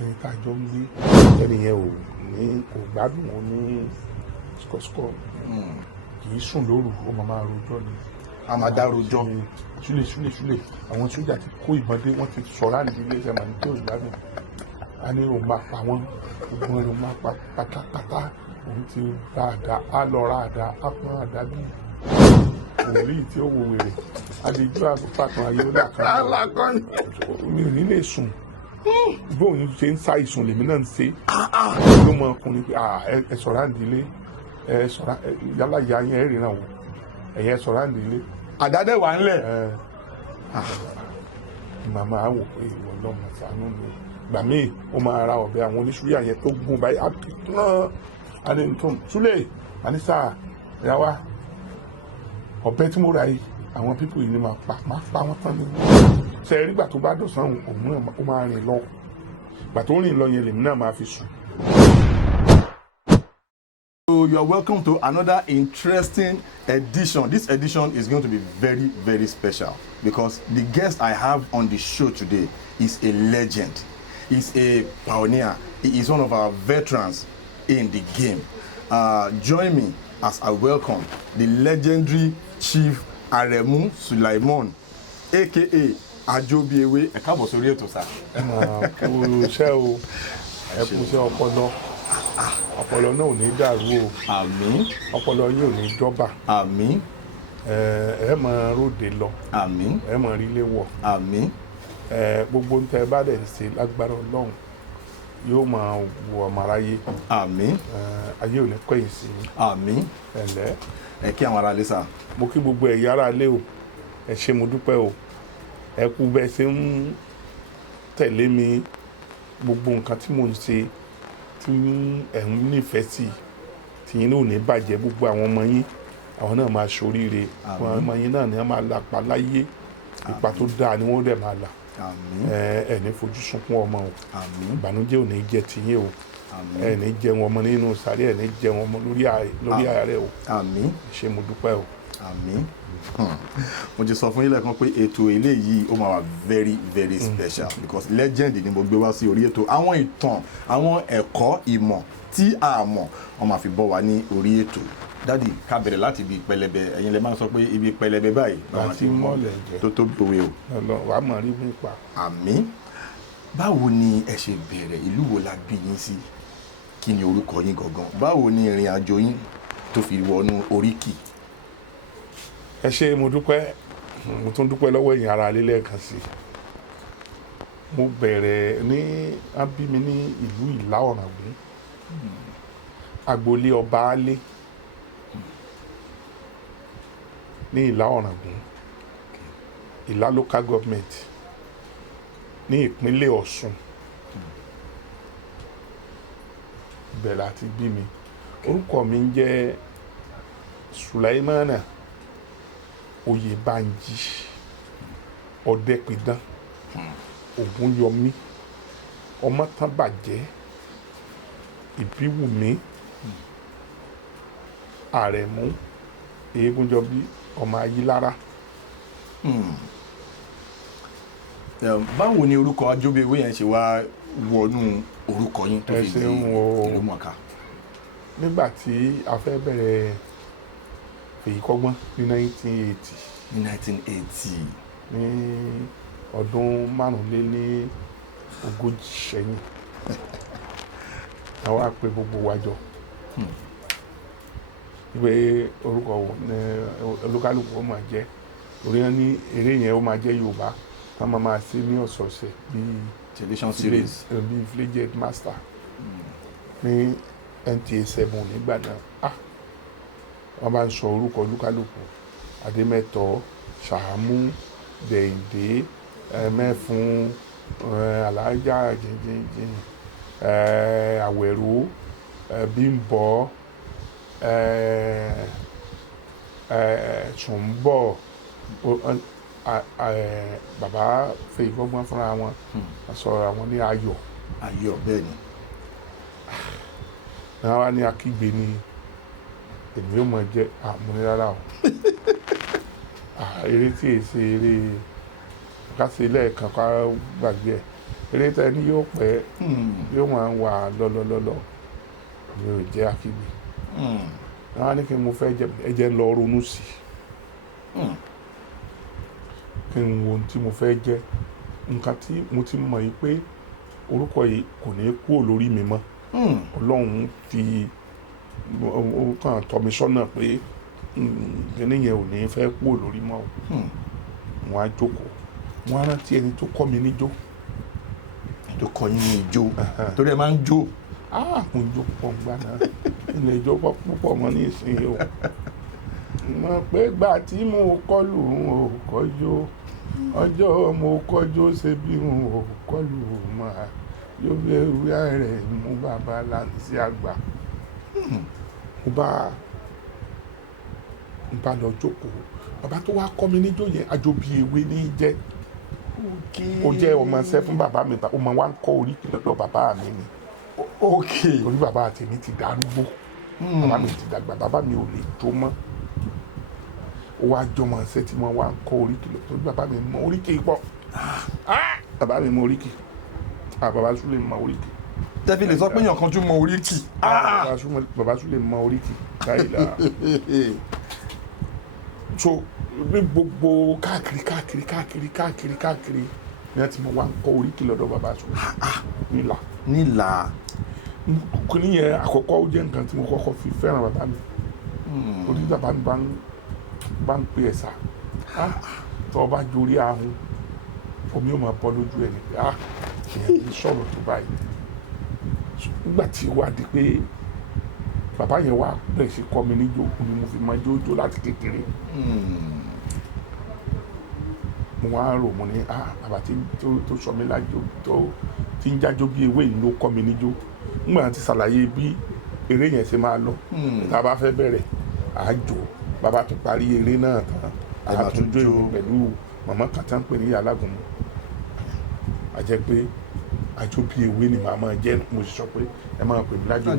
ẹni tá a jọ ń gbé ẹni yẹn ò ní kò gbádùn ó ní skọ́skọ́ kì í sùn lóru ó máa rojọ́ ni. a máa dá rojọ́. ṣúlẹ̀ àwọn sójà ti kó ìbọn dé wọ́n ti sọ̀rọ̀ àdìdí ilé ẹ̀sẹ̀ màní tí ò gbádùn a ní òun máa pa wọ́n gbogbo wọn ló máa pa pátápátá òun ti ra àdá á lọ ra àdá á pọn àdá bí òwúrì tí ó wo wèrè adéjú àpapọ̀ ayé ó làkàn mi ò ní lè sùn bóun ṣe ń sá ìsùn lèmi náà ń ṣe ló mọ ọkùnrin pé ẹ sọ̀rọ̀ àǹdílé ẹ sọ̀rọ̀ yálà ìyá yẹn ẹ ríran wò ẹ̀yẹ sọ̀rọ̀ àǹdílé. àdádẹ́ wà ńlẹ̀. màmá wò pé ìwọ lọ́mọ ṣàánú mi gbà míì ó máa ra ọ̀bẹ àwọn oníṣúyà yẹn tó gún báyìí náà adéǹtò súlẹ̀ àníṣà ìyá wa ọ̀bẹ tí mo ra yìí àwọn pípò yìí ni máa pa wọ́n tán nínú ṣe é rígbà tó bá dọ̀sán òun náà ó máa rìn lọ gbà tó rìn lọ yẹn lèmi náà máa fi sùn. So you are welcome to another interesting edition. This edition is going to be very, very special because the guest I have on the show today is a legend. He's a pioneer. He is one of our veterans in the game. Join me as I welcome the legendary Chief Aremu Sulaiman, aka Ajobiewe. Ẹ káàbọ̀ sórí ètò sá. Ẹ máa kú iṣẹ́ o, ẹ kú iṣẹ́ ọpọlọ. Ọpọlọ náà ò ní dàrú o. Àmín. Ọpọlọ yín ò ní jọba. Àmín. Ẹ máa róde lọ. Àmín. Ẹ máa rí ilé wọ̀. Àmín. Gbogbo ń tẹ́ bá dẹ̀ ṣe lágbára Ọlọ́run yóò máa wọ ọmọ aráyé. Àmín. Ayé ò ní kọ̀yìn sí i. Àmín. Ẹ̀lẹ́. Ẹ kí àwọn ará ilé sá. Mo kí gbogbo ẹ̀yà ará ilé o. Ẹ ṣé mo dúpẹ́ o. Ẹ kú bẹ́ẹ̀ ṣe ń tẹ̀lé mi gbogbo nǹkan tí mò ń ṣe tí ẹ̀ ń nífẹ̀ẹ́ sí tí yín náà ò ní bàjẹ́ gbogbo àwọn ọmọ yín àwọn náà máa ṣoríire àwọn ọmọ yín náà ni wọ́n máa lapa láyé ipa tó dáa ni wọ́n dẹ̀ máa là ẹ̀ ní fojú sunkún ọmọ o ìbànújẹ́ ò ní jẹ́ tiyín o ẹ̀ ní jẹ́ wọn ọmọ nínú sáré ẹ̀ ní jẹ́ wọn ọmọ lórí ààrẹ o ṣé mo dúpẹ́ o. Àmín. Mo ti sọ fún yín lẹ́ẹ̀kan pé ètò eléyìí ó máa wà very very special because legend ni mo gbé wá sí orí ètò àwọn ìtàn àwọn ẹ̀kọ́ ìmọ̀ tí a mọ̀ wọ́n máa fi bọ́ wa ní orí ètò. Dádì ká bẹ̀rẹ̀ láti ibi pẹlẹbẹ ẹ̀yin lè máa sọ pé ibi pẹlẹbẹ báyìí láti mọ́lẹ̀ jẹ́ tó tóbi òwe o. wàá mọ̀ rí mi pa. Àmín. Báwo ni ẹ ṣe bẹ̀rẹ̀ ìlú wo la bí yín sí kí ni orúkọ yín gangan báwo ni ìrìn àjò yín tó fi wọnú oríkì. Ẹ ṣé mo dúpẹ́ mo tún dúpẹ́ lọ́wọ́ ẹ̀yin ará ilé lẹ́ẹ̀kan sí mo bẹ̀rẹ̀ ní a bí mi ní ìlú Ìlá Ọ̀ràngún agboolé ọba alé ní Ìlá Ọ̀ràngún Ìlá local government ní ìpínlẹ̀ Ọ̀ṣun bẹ̀rẹ̀ àti bí mi orúkọ mi ń jẹ́ Sulaimana Oyèbánjí Ọdẹ́pidán Ògúnyọmí Ọmọ́tánbàjẹ́ Ìbíwùmí Àrẹ̀mú Èégúnjọbí ọmọ Ayílára. Báwo ni orúkọ Ajobiewe yẹn ṣe wá wọnú orúkọ yín tó fi di ìlú mọ̀ọ́ká? Nígbà tí a fẹ́ bẹ̀rẹ̀ Fèyíkọ́gbọ́n ní 1980. Ní 1980. Ní ọdún márùnléní ogójì sẹ́yìn. Àwọn á pe gbogbo wa jọ. Ìwé orúkọ wo ni olúkálùkù ó máa jẹ́. Orí wọn ní eré yẹn ó máa jẹ́ Yorùbá. Tá máa máa ṣe ní ọ̀sọ̀ọ̀sẹ̀ bíi television series. Bíi Village Headmaster. Ní NTA 7 nígbà náà. Wọ́n bá ń sọ orúkọ olúkálùkù Adémẹ́tọ̀ Ṣàhámú Dẹ̀yìndé Mẹ́fún Alájà Jìnjìnjìn Àwẹ̀ró Bímbọ́ Ṣùnbọ̀ bàbá Fèyíkọ́gbọ́n fúnra wọn sọ̀rọ̀ àwọn ní Ayọ̀ bẹ́ẹ̀ ni. wọ́n wá ní Akígbe ni èmi ò mọ̀ jẹ́ àmúnirárá o eré tí èsì eré kásì lẹ́ẹ̀kan ká gbàgbé ẹ̀ eré tẹ ní yóò pẹ́ yóò máa wà lọ́lọ́lọ́lọ́ mi ò jẹ́ akígbe wọ́n á ní kí n mo fẹ́ jẹ ẹjẹ́ lọ ronú sí kí n wo ohun tí mo fẹ́ jẹ nǹkan tí mo ti mọ̀ yìí pé orúkọ yìí kò ní kúrò lórí mi mọ́ Ọlọ́run fi ó kàn tọ́ mi sọ́nà pé kíní yẹn ò ní fẹ́ kúrò lórí mọ́ wọn á jókòó wọn á rántí ẹni tó kọ́ mi níjó tó kọ yín ní ijó torí ẹ máa ń jó. mo jó púpọ̀ ńgbà náà ilé ijó púpọ̀ mọ́ ní ìsinyìí o mo pé gbà tí mo kọlù n ò kọjó ọjọ́ mo kọjó ṣe bí n ò kọlù máa yóò bí ewúrẹ́ rẹ̀ mú bàbá láǹtí àgbà mo bá lọ jókòó bàbá tó wá kọ́ mi níjó yẹn àjò bíi ewé ní jẹ́ ó jẹ́ ọmọ ṣẹ́ fún bàbá mi ó máa wá ń kọ́ oríkì lọ́dọ̀ bàbá mi ni torí bàbá tèmi ti darúgbó bàbá mi ti dàgbà bàbá mi ò lè jó mọ́ ó wá jọmọ ṣẹ́ tí wọ́n wá ń kọ́ oríkì lọ́dọ̀ torí bàbá mi mọ oríkì pọ̀ bàbá mi mọ oríkì bàbá tún lè mọ oríkì. tẹ́fí lè sọ pé èèyàn kan tún mọ oríkì. bàbá tún lè mọ oríkì káyìlá so ní gbogbo káàkiri ní ẹ ti mọ wá ń kọ́ oríkì lọ́dọ̀ bàbá tún nílà kìíní yẹn àkọ́kọ́ ó jẹ́ nǹkan tí mo kọ́kọ́ fi fẹ́ràn bàbá mi orí bàbá mi bá ń pè ẹ̀sà tó bá jórí ahun omi ò máa bọ́ lójú ẹ̀ ní pé èèyàn ti sọ̀rọ̀ tó báyìí nígbà tí ó wá di pé bàbá yẹn wá bẹ̀rẹ̀ sí kọ́ mi níjó ni mo fi máa jójó láti kékeré mo wá rò mo ní bàbá tó sọ mí lájò tó tí ń jájó bí ewé yìí ló kọ́ mi níjó nígbà tí ṣàlàyé bí eré yẹn ṣe máa lọ tá a bá fẹ́ bẹ̀rẹ̀ àjò bàbá tó parí eré náà tán àtúnjó ìwé pẹ̀lú màmá kan tá ń pè ní Alágúnmu a jẹ́ pé àjò bí ewé ni màá máa jẹ́ mo sì sọ pé ẹ máa pè mí lájò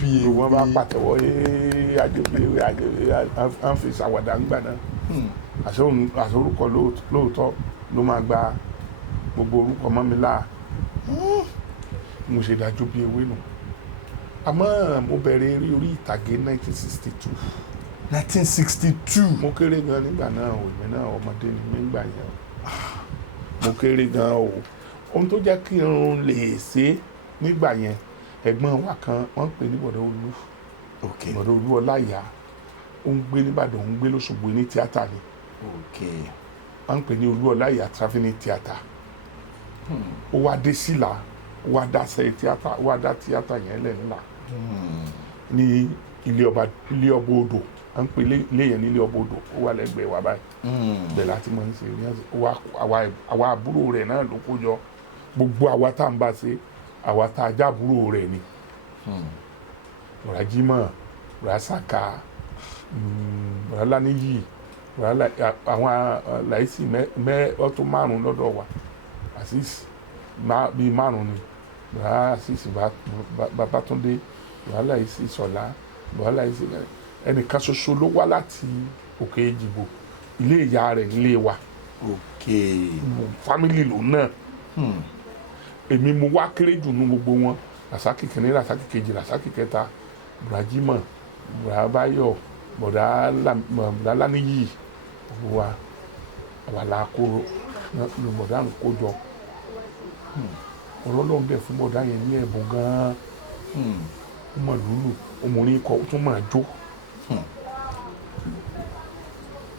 bí ewé wọ́n bá pàtẹ́wọ́ àjò bí ewé à ń fi ṣàwàdà ńgbà náà àṣẹ orúkọ lóòótọ́ ló máa gba gbogbo orúkọ mọ́ mi láà mo ṣe dájú bí ewé nù àmọ́ mo bẹ̀rẹ̀ eré orí ìtàgé 1962. mo kéré gan nígbà náà èmi náà ọmọdé ni mí gbà yẹn mo kéré gan o ohun tó jẹ́ kí irun lè ṣe nígbà yẹn ẹ̀gbọ́n wa kan wọ́n ń pè ní Bọ̀dá Olú Bọ̀dá Olú Ọláìyá ó ń gbé nìbàdàn ó ń gbé lóṣogbo ní tíátà ni wọ́n ń pè ní Olú Ọláìyá travelling theatre ó wá dé sílà ó wá dá tíátà ó wá dá tíátà yẹn lẹ̀ ńlá ní ilé ọba odò à ń pè ilé yẹn ní ilé ọba odò ó wà lẹ́gbẹ̀ẹ́ wa báyìí bẹ́ẹ̀ láti mọ̀ ní ṣe àwa àbúrò rẹ̀ náà ló kó jọ gbogbo àwa tá à ń bá ṣe àwa tá a já àbúrò rẹ̀ ni Bùrájímọ̀ Bùrásàkà Bùráláníyì àwọn làísì ọtún márùn lọ́dọ̀ wa Azeez bíi márùn ni Azeez Babátúndé Bùráláìsì Ṣọlá Bùráláìsì ẹnìkan ṣoṣo ló wá láti Òkè Èjìgbò ilé ìyá rẹ̀ nílé wa fámìlì lòun náà èmi mo wá kéré jù nú gbogbo wọn Rasaki kìíní Rasaki kejì Rasaki kẹta Bùrájímọ̀ Bùrábáyọ̀ Bùráláníyì gbogbo wa àwàlà kóró ló bọ̀dá ń kó jọ ọ̀rọ̀ ló ń bẹ̀ fún bọ̀dá yẹn ní ẹ̀bùn gan-an ó mọ̀ lúlù ọmọrin ikọ̀ ó tún máa jó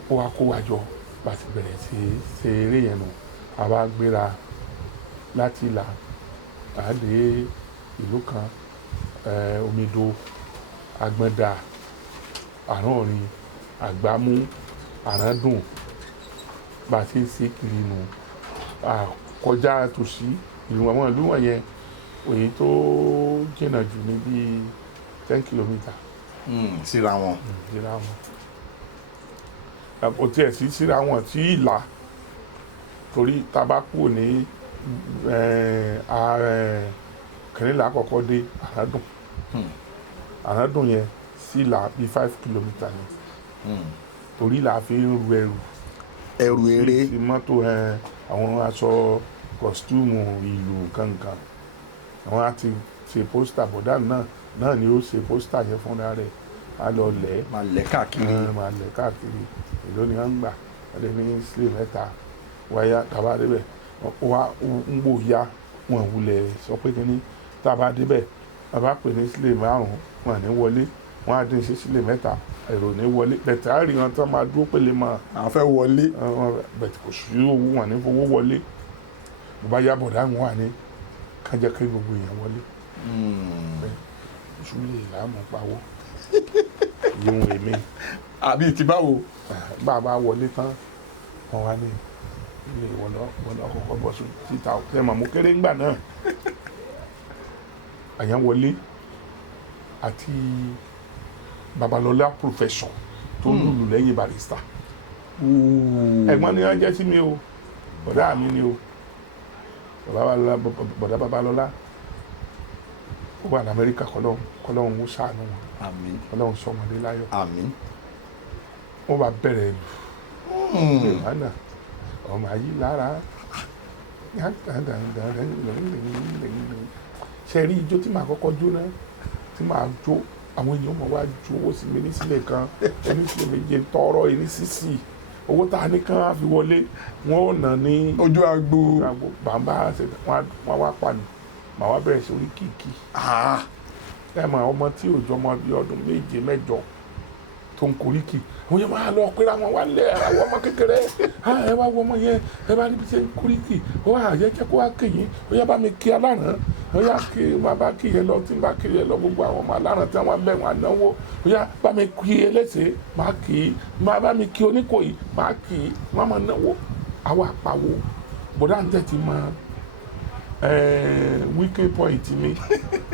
ó wá kó wa jọ bá ti bẹ̀rẹ̀ sí ṣe eré yẹn nù a bá gbéra láti ìlà àdé ìlú kan Omido Agbọ̀ndà Àránọ̀rin Àgbámú Àràndùn bá a ti ń ṣe kiri nù kọjá tòsí ìlú àwọn ìlú wọ̀nyẹn èyí tó jìnnà jù ní bíi 10 kilometre. síra wọn. kò tiẹ̀ sí síra wọn tí ìlà torí tabakú ní kìnìlá àkọ́kọ́ dé Àràndùn yẹn sí ìlà bíi 5 kilometre ni torí ìlà fi ń ru ẹrù eré sí mọ́tò àwọn aṣọ kọ̀stúmù ìlú kankan àwọn á ti ṣe pósítà bọ̀dá náà ni ó ṣe pósítà yẹn fúnra rẹ̀ á lọ lẹ̀ máa lẹ̀ káàkiri. máa lẹ̀ káàkiri èló ni wọ́n ń gbà wọ́n lè ní sílé mẹ́ta wáyà tàbá débẹ̀ wá ń gbò ya wọn wulẹ̀ sọ pé kíní tàbá débẹ̀ bàbá pè ní sílé márùn-ún wọn ní wọlé wọn á dín sí sílé mẹ́ta èrò ní wọlé bẹ̀tẹ̀ á rí wọn tó máa dúró pélé máa àwọn fẹ́ wọlé. bẹ̀tẹ̀ kò sí owó wọn ní fowó wọlé bàbá yá bọ̀dá wọn wà ní kájẹ́ kí gbogbo èèyàn wọlé ṣúlẹ̀ ìlànà pawó ìyóhun èmi àbí ti báwo. bàbá wọlé tán wọn wá ní ilé ìwọlọ́ kọ́kọ́ bọ́ sí síta ẹ̀ màmú kéré ńgbà náà àyàn wọlé àti Babalọlá professor tó lùlù lẹ́yìn Barrister ẹ̀gbọ́n ni wọ́n jẹ́ sí mi o bọ̀dá mi ni o bọ̀dá Babalọlá ó wà ní Amẹ́ríkà kọ́lọ́hún ó ṣàánú wọn àmín kọ́lọ́hún sọ wọn dé láyọ̀ àmín. wọ́n bá bẹ̀rẹ̀ ìmọ̀nà ọmọ ayé lára ṣe rí ijó tí màá kọ́kọ́ jó náà tí màá jó àwọn èèyàn mọ̀ wá ju owó sí mi ní sílẹ̀ kan ẹni sílẹ̀ méje tọrọ ẹni sísì owó tá a ní kán á fi wọlé wọn ò nà ní ojú agbo. bàbá wọn wá pa ni màá wá bẹ̀rẹ̀ sí orí kìkì ẹ mọ ọmọ tí òjò ọmọ bíi ọdún méje mẹ́jọ tó ń koríkì àwọn yẹn máa lọ pé àwọn wà lẹ àwọn ọmọ kékeré ẹ wá wọ ọmọ yẹn ẹ bá níbi tí ń koríkì ó wà yẹ jẹ́ kó wá kéyìn ó yá bá mi kí aláràn ó yá kí wọn bá kí yẹn lọ tí n bá kí yẹn lọ gbogbo àwọn ọmọ aláràn tí wọn bẹ̀ wọn ànáwó ó yá bá mi kí ẹlẹ́sẹ̀ máa kì í bá mi kí Oníkòyí máa kì í wọn máa náwó àwọn àpawó bọ̀dá ń tẹ̀tí máa weekend point mi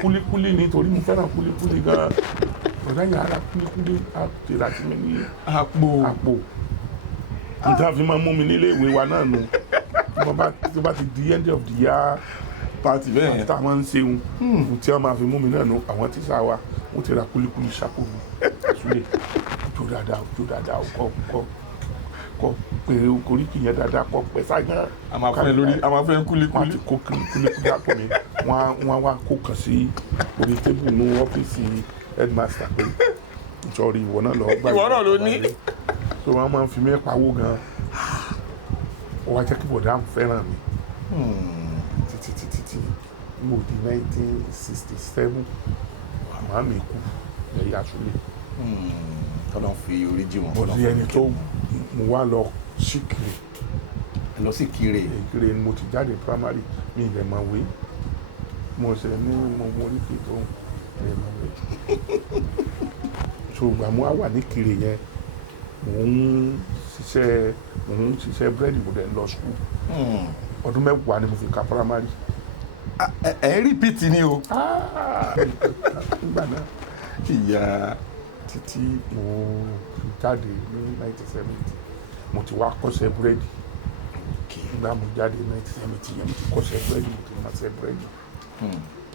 kúlíkúlí nítorí mo fẹ́ràn kúlíkúlí gan ọ̀dà yẹn ara kúlíkúlí àtẹ̀rẹ̀ àti mi ní àpò níta fi máa mú mi nílé ìwé wa náà nù tí bá ti di end of the year party bẹ́ẹ̀ yẹn tá a máa ń ṣeun tí wọ́n máa fi mú mi náà nù àwọn tíṣà wa wọ́n ti ra kúlíkúlí ṣàkó mi ṣúlẹ̀ jó dáadáa kọ́ pé koríki yẹn dáadáa kọ́ pẹ́ sáyẹn. a máa fẹ́ kúlíkúlí. wọ́n ti kó kúlíkúlí àpò mi wọ́n wá kó kàn sí orí tébù ní ọ́fíìsì headmaster pé ìjọrí ìwọ náà lọ gbà ìwọ náà ló ní. so wọ́n máa ń fi mí pawó gan ó wá jẹ́ kí bọ̀dá fẹ́ràn mi títí mo di 1967 màmá mi kú lẹ́yìn àṣùlẹ̀. tọ́lọ́ fi orí jí wọn. bọ̀dé ẹni tó mo wá lọ sí Kire. ẹ lọ sí Kire. Kire ni mo ti jáde primary mi ilẹ̀ mọ̀ wé mo ṣe ní mo orí kì í tó ilẹ̀ mọ̀ wé. so ìgbà mo wà ní Kire yẹn mò ń ṣiṣẹ́ búrẹ́dì mo dẹ̀ ń lọ school. ọdún mẹ́wàá ni mo fi ka primary. ẹ repeat ni o. nígbà náà ìyá títí mo fi jáde ní 1970 mo ti wá kọ́ṣẹ́ búrẹ́dì nígbà mo jáde 1970 yẹn mo ti kọ́ṣẹ́ búrẹ́dì mo ti máa ṣe búrẹ́dì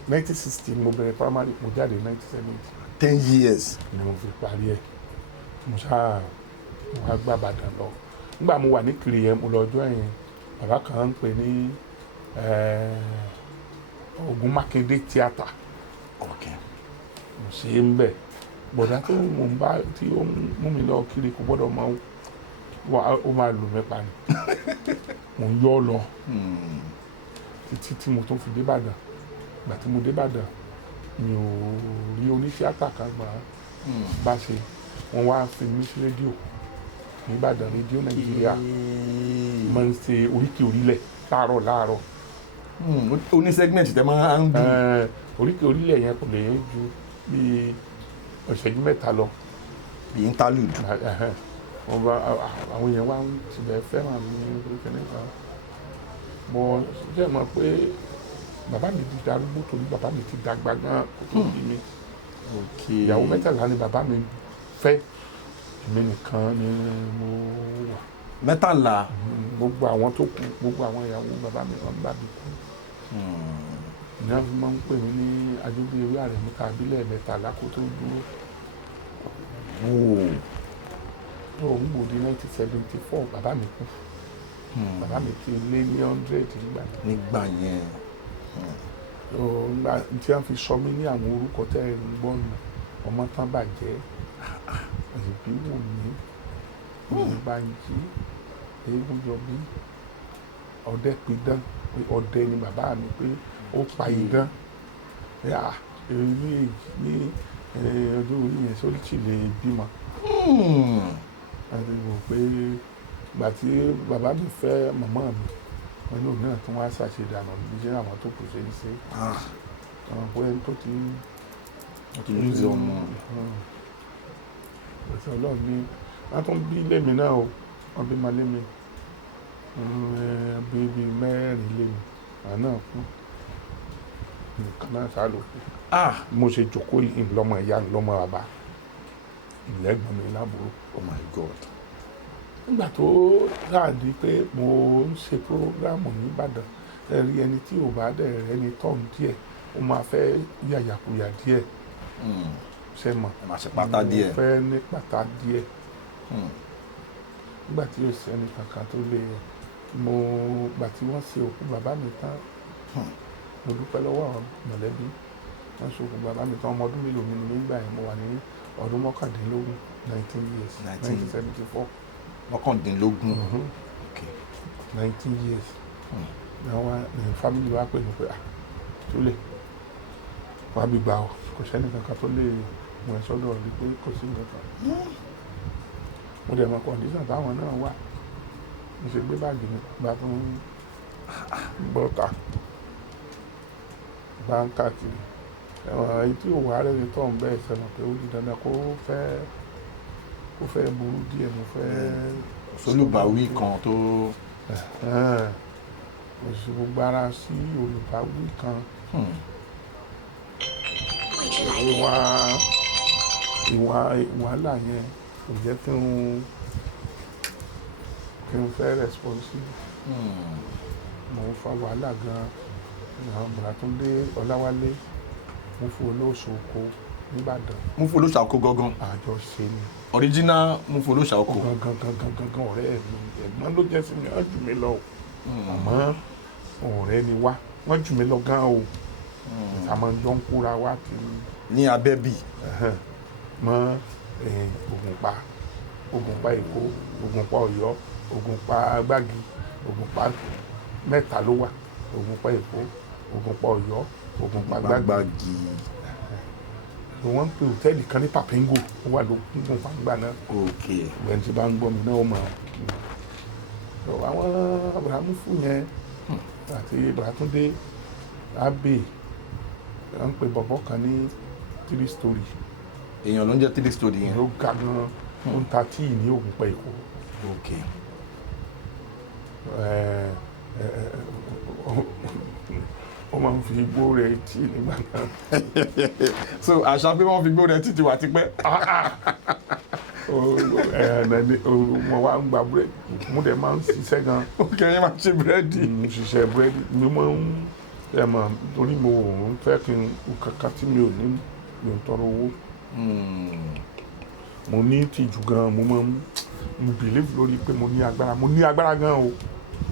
1960 mo bẹ̀rẹ̀ primary mo jáde 1970 10 years ni mo fi parí ẹ̀ mo wá gbà Ìbàdàn lọ nígbà mo wà ní Kiri yẹn mo lọ ọjọ́ yẹn bàbá kan ń pè ní Ògún Mákindé tíátà mo ṣe é ń bẹ̀ bọ̀dá tó mò ń bá tí ó mú mi lọ Kiri kò gbọ́dọ̀ ó máa lù mí pa ni mò ń yọ́ ọ lọ títí tí mo tó fi dé Ìbàdàn ìgbà tí mo dé Ìbàdàn mi ò rí onítíátà kan gbà bá ṣe wọ́n wá fi mí sí rédíò ní Ìbàdàn rédíò Nàìjíríà máa ń ṣe oríkì orílẹ̀ láàárọ̀ oní segment tẹ máa ń dùn. oríkì orílẹ̀ yẹn kò lè ju bíi ìṣẹ́jú mẹ́ta lọ. bí interlude. wọ́n bá àwọn èèyàn wá ń tibẹ̀ fẹ́ràn mi lókè nípa mo ṣe mọ̀ pé bàbá mi ti darúgbó torí bàbá mi ti dàgbà gan kó tó bí mi. ìyàwó mẹ́tàlá ni bàbá mi fẹ́ èmi nìkan ni mo wà. mẹ́tàlá. gbogbo àwọn tó kù gbogbo àwọn ìyàwó bàbá mi wọn bá mi kú. ní wọ́n fi máa ń pè mí ní adúgbò ewé àrẹ̀mú tàbílẹ̀ mẹ́tàlá kó tó dúró. tó ń gbòdì 1974 bàbá mi kú bàbá mi ti lé ní 100 nígbà yẹn. nígbà tí wọ́n fi sọ mí ní àwọn orúkọ tẹ́ ẹ ń gbọ́ nù ọmọ tán bàjẹ́ ìbí wò mí Ìbànjí Eégúnjọbí Ọdẹ́pidán pé ọdẹ ni bàbá mi pé ó pa idán èyí ní ọdún orí yẹn sórí tì lè bímọ. àti wò pé ìgbà tí bàbá mi fẹ́ màmá mi wọn ní òun náà tún wá ṣàṣedànù bí iṣẹ́ àwọn tó kù ṣe ń ṣe àwọn pé tó ti ń ṣe ọmọ. ìgbésẹ̀ ọlọ́run ní wọ́n tún bí lémi náà o wọ́n bí ma lémi bí 4 lémi àwọn náà kú nǹkan náà sá ló kú. mo ṣe jòkó yìí lọ́mọ ìyá lọ́mọ bàbá ìlẹ́gbọ̀n mi lábúrò. Oh my God. nígbà tó dáàdi pé mo ń ṣe prógráàmù nìbàdàn ẹ̀rí ẹni tí ò bá dẹ̀ ẹni tọ́hún díẹ̀ ó máa fẹ́ yàyàkuyà díẹ̀ ṣe mọ̀ ẹ máa ṣe pátá díẹ̀. mo fẹ́ ní pátá díẹ̀ nígbà tí yóò sí ẹni kankan tó lè gbà tí wọ́n ṣe òkú bàbá mi tán mo dúpẹ́ lọ́wọ́ àwọn mọ̀lẹ́bí wọ́n ṣe òkú bàbá mi tán ọmọ ọdún mélòó mi nígbà yẹn mo wà ní ọdún 19 years 1974. 19. Okay. 19 years. Àwọn family wa pè mí pé tó lè wá bí gbà ọ kò sẹ́ni kankan tó lè mú ẹ sọ́dọ̀ rí pé kò sí nǹkan. mo dẹ̀ mọ condition táwọn náà wà mo ṣe gbé báàgì mi bá tó ń bọ́ta bá ń káàkiri èyí tí òwò ààrẹ ni tó ń bẹ́ẹ̀ sẹ́nu pé ó di dandan kó fẹ́ burú díẹ̀ mo fẹ́ olùbáwí kan tó. kò sí gbogbo ara sí olùbáwí kan. ìwàhálà yẹn kò jẹ́ kí n fẹ́ responsible. mo ń fa wàhálà gan-an àwọn Bùràtúndé Ọláwálé mo fún Olóṣòkò nìbàdàn. mo fún Olóṣòkò gangan. àjọṣe ni. original mo fún Olóṣòkò. gangan ọ̀rẹ́ mi ẹ̀gbọ́n ló jẹ́ sí mi wọ́n jù mí lọ o àmọ́ ọ̀rẹ́ ni wá wọ́n jù mí lọ gan o àmọ́ jọ ń kóra wá kiri. ní Abẹ́bí. mọ́ Ògùnpa Èkó Ògùnpa Ọ̀yọ́ Ògùnpa Gbági Ògùnpa mẹ́ta ló wà Ògùnpa Èkó Ògùnpa Ọ̀yọ́ Ògùnpa Gbági. wọ́n ń pe hòtẹ́ẹ̀lì kan ní Papingo ó wà lókun fàgbà náà. ìwẹ̀n tí bá ń gbọ́ mi náà ó mọ̀ àwọn Abrahamu fún yẹn àti Bùràtúndé Abbey wọ́n ń pe bọ̀bọ̀ kan ní 3 story. èèyàn ló ń jẹ́ 3 story yẹn. ló ga gan ó ń ta tíì ní Ògùnpa Èkó. ó máa ń fi igbó rẹ̀ tí nígbà náà. so àṣà pé wọ́n fi igbó rẹ̀ títí wà tipẹ́. mo wá ń gba búrẹ́dì mo dẹ̀ máa ń ṣiṣẹ́ gan. ok yẹn máa ń ṣe búrẹ́dì. ṣiṣẹ́ búrẹ́dì mi máa ń mọ̀ torí mo ń fẹ́ kí n kankan tí mi ò ní mi ò tọrọ owó. mo ní tìjú gan mo máa ń believe lórí pé mo ní agbára gan o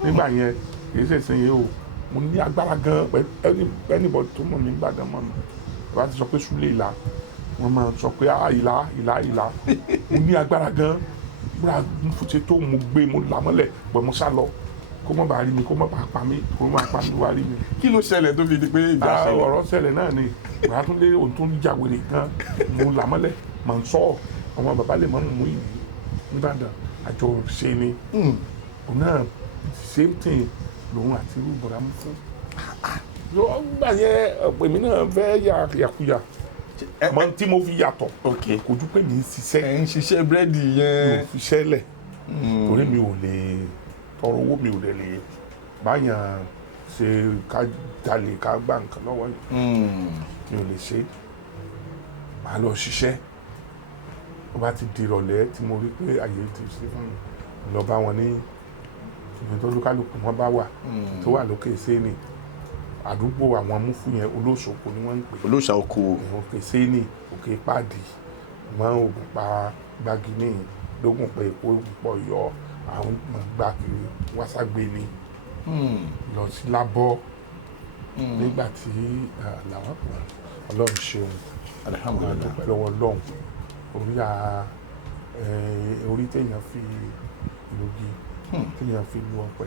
nígbà yẹn kì í ṣèṣe yẹn o mo ní agbára gan anybody tó mọ̀ mí gbàdán mọ̀ mi wọ́n ti sọ pé Súlé Ìlà wọ́n máa sọ pé ìlà mo ní agbára gan múra fúnṣe tó mo gbé mo là mọ́lẹ̀ pẹ̀ mo sá lọ kó má bàa rí mi kó má bàa pa mí kó má pa mí wá rí mi. kí ló ṣẹlẹ̀ tó fi di pé ìjà ṣẹlẹ̀. ọ̀rọ̀ ṣẹlẹ̀ náà ni Bùràtúndé òun tó ń jàwèrè gan mo là mọ́lẹ̀ mà ń sọ ọmọ bàbá lè má mú ìlú nìbàdàn àjọ ṣe ni òun náà same thing lòun àti irú Bùràmú fún. gbà yẹn èmi náà fẹ́ yàkuyà àmọ́ tí mo fi yàtọ̀ kò ju pé mi ń ṣiṣẹ́. ẹ̀ ń ṣiṣẹ́ búrẹ́dì yẹn. mi ò fi ṣẹlẹ̀ torí mi ò lè tọrọ owó mi ò lè báyàn ṣe ká jalè ká gbà nǹkan lọ́wọ́ yìí mi ò lè ṣe màá lọ ṣiṣẹ́ ó bá ti di ìrọ̀lẹ́ tí mo rí pé àyè ti ṣe fún mi lọ bá wọn ní ibi tó lúkálùkù wọn bá wà tó wà lókè séènì àdúgbò àwọn Múfú yẹn Olóṣòkò ni wọ́n ń pè. Olóṣòkò. òkè séènì òkè Páàdì mọ́ Ògùnpa Gbági ní Ògùnpa Èkó Ògùnpa Ọ̀yọ́ àwọn gbà kiri wáṣágbé ni lọ sí Lábọ́ nígbà tí làwọn Ọlọ́run ṣeun Alhamdulillah. dúpẹ́ lọ́wọ́ Ọlọ́run orí téèyàn fi lògì téèyàn fi lu ọ̀pẹ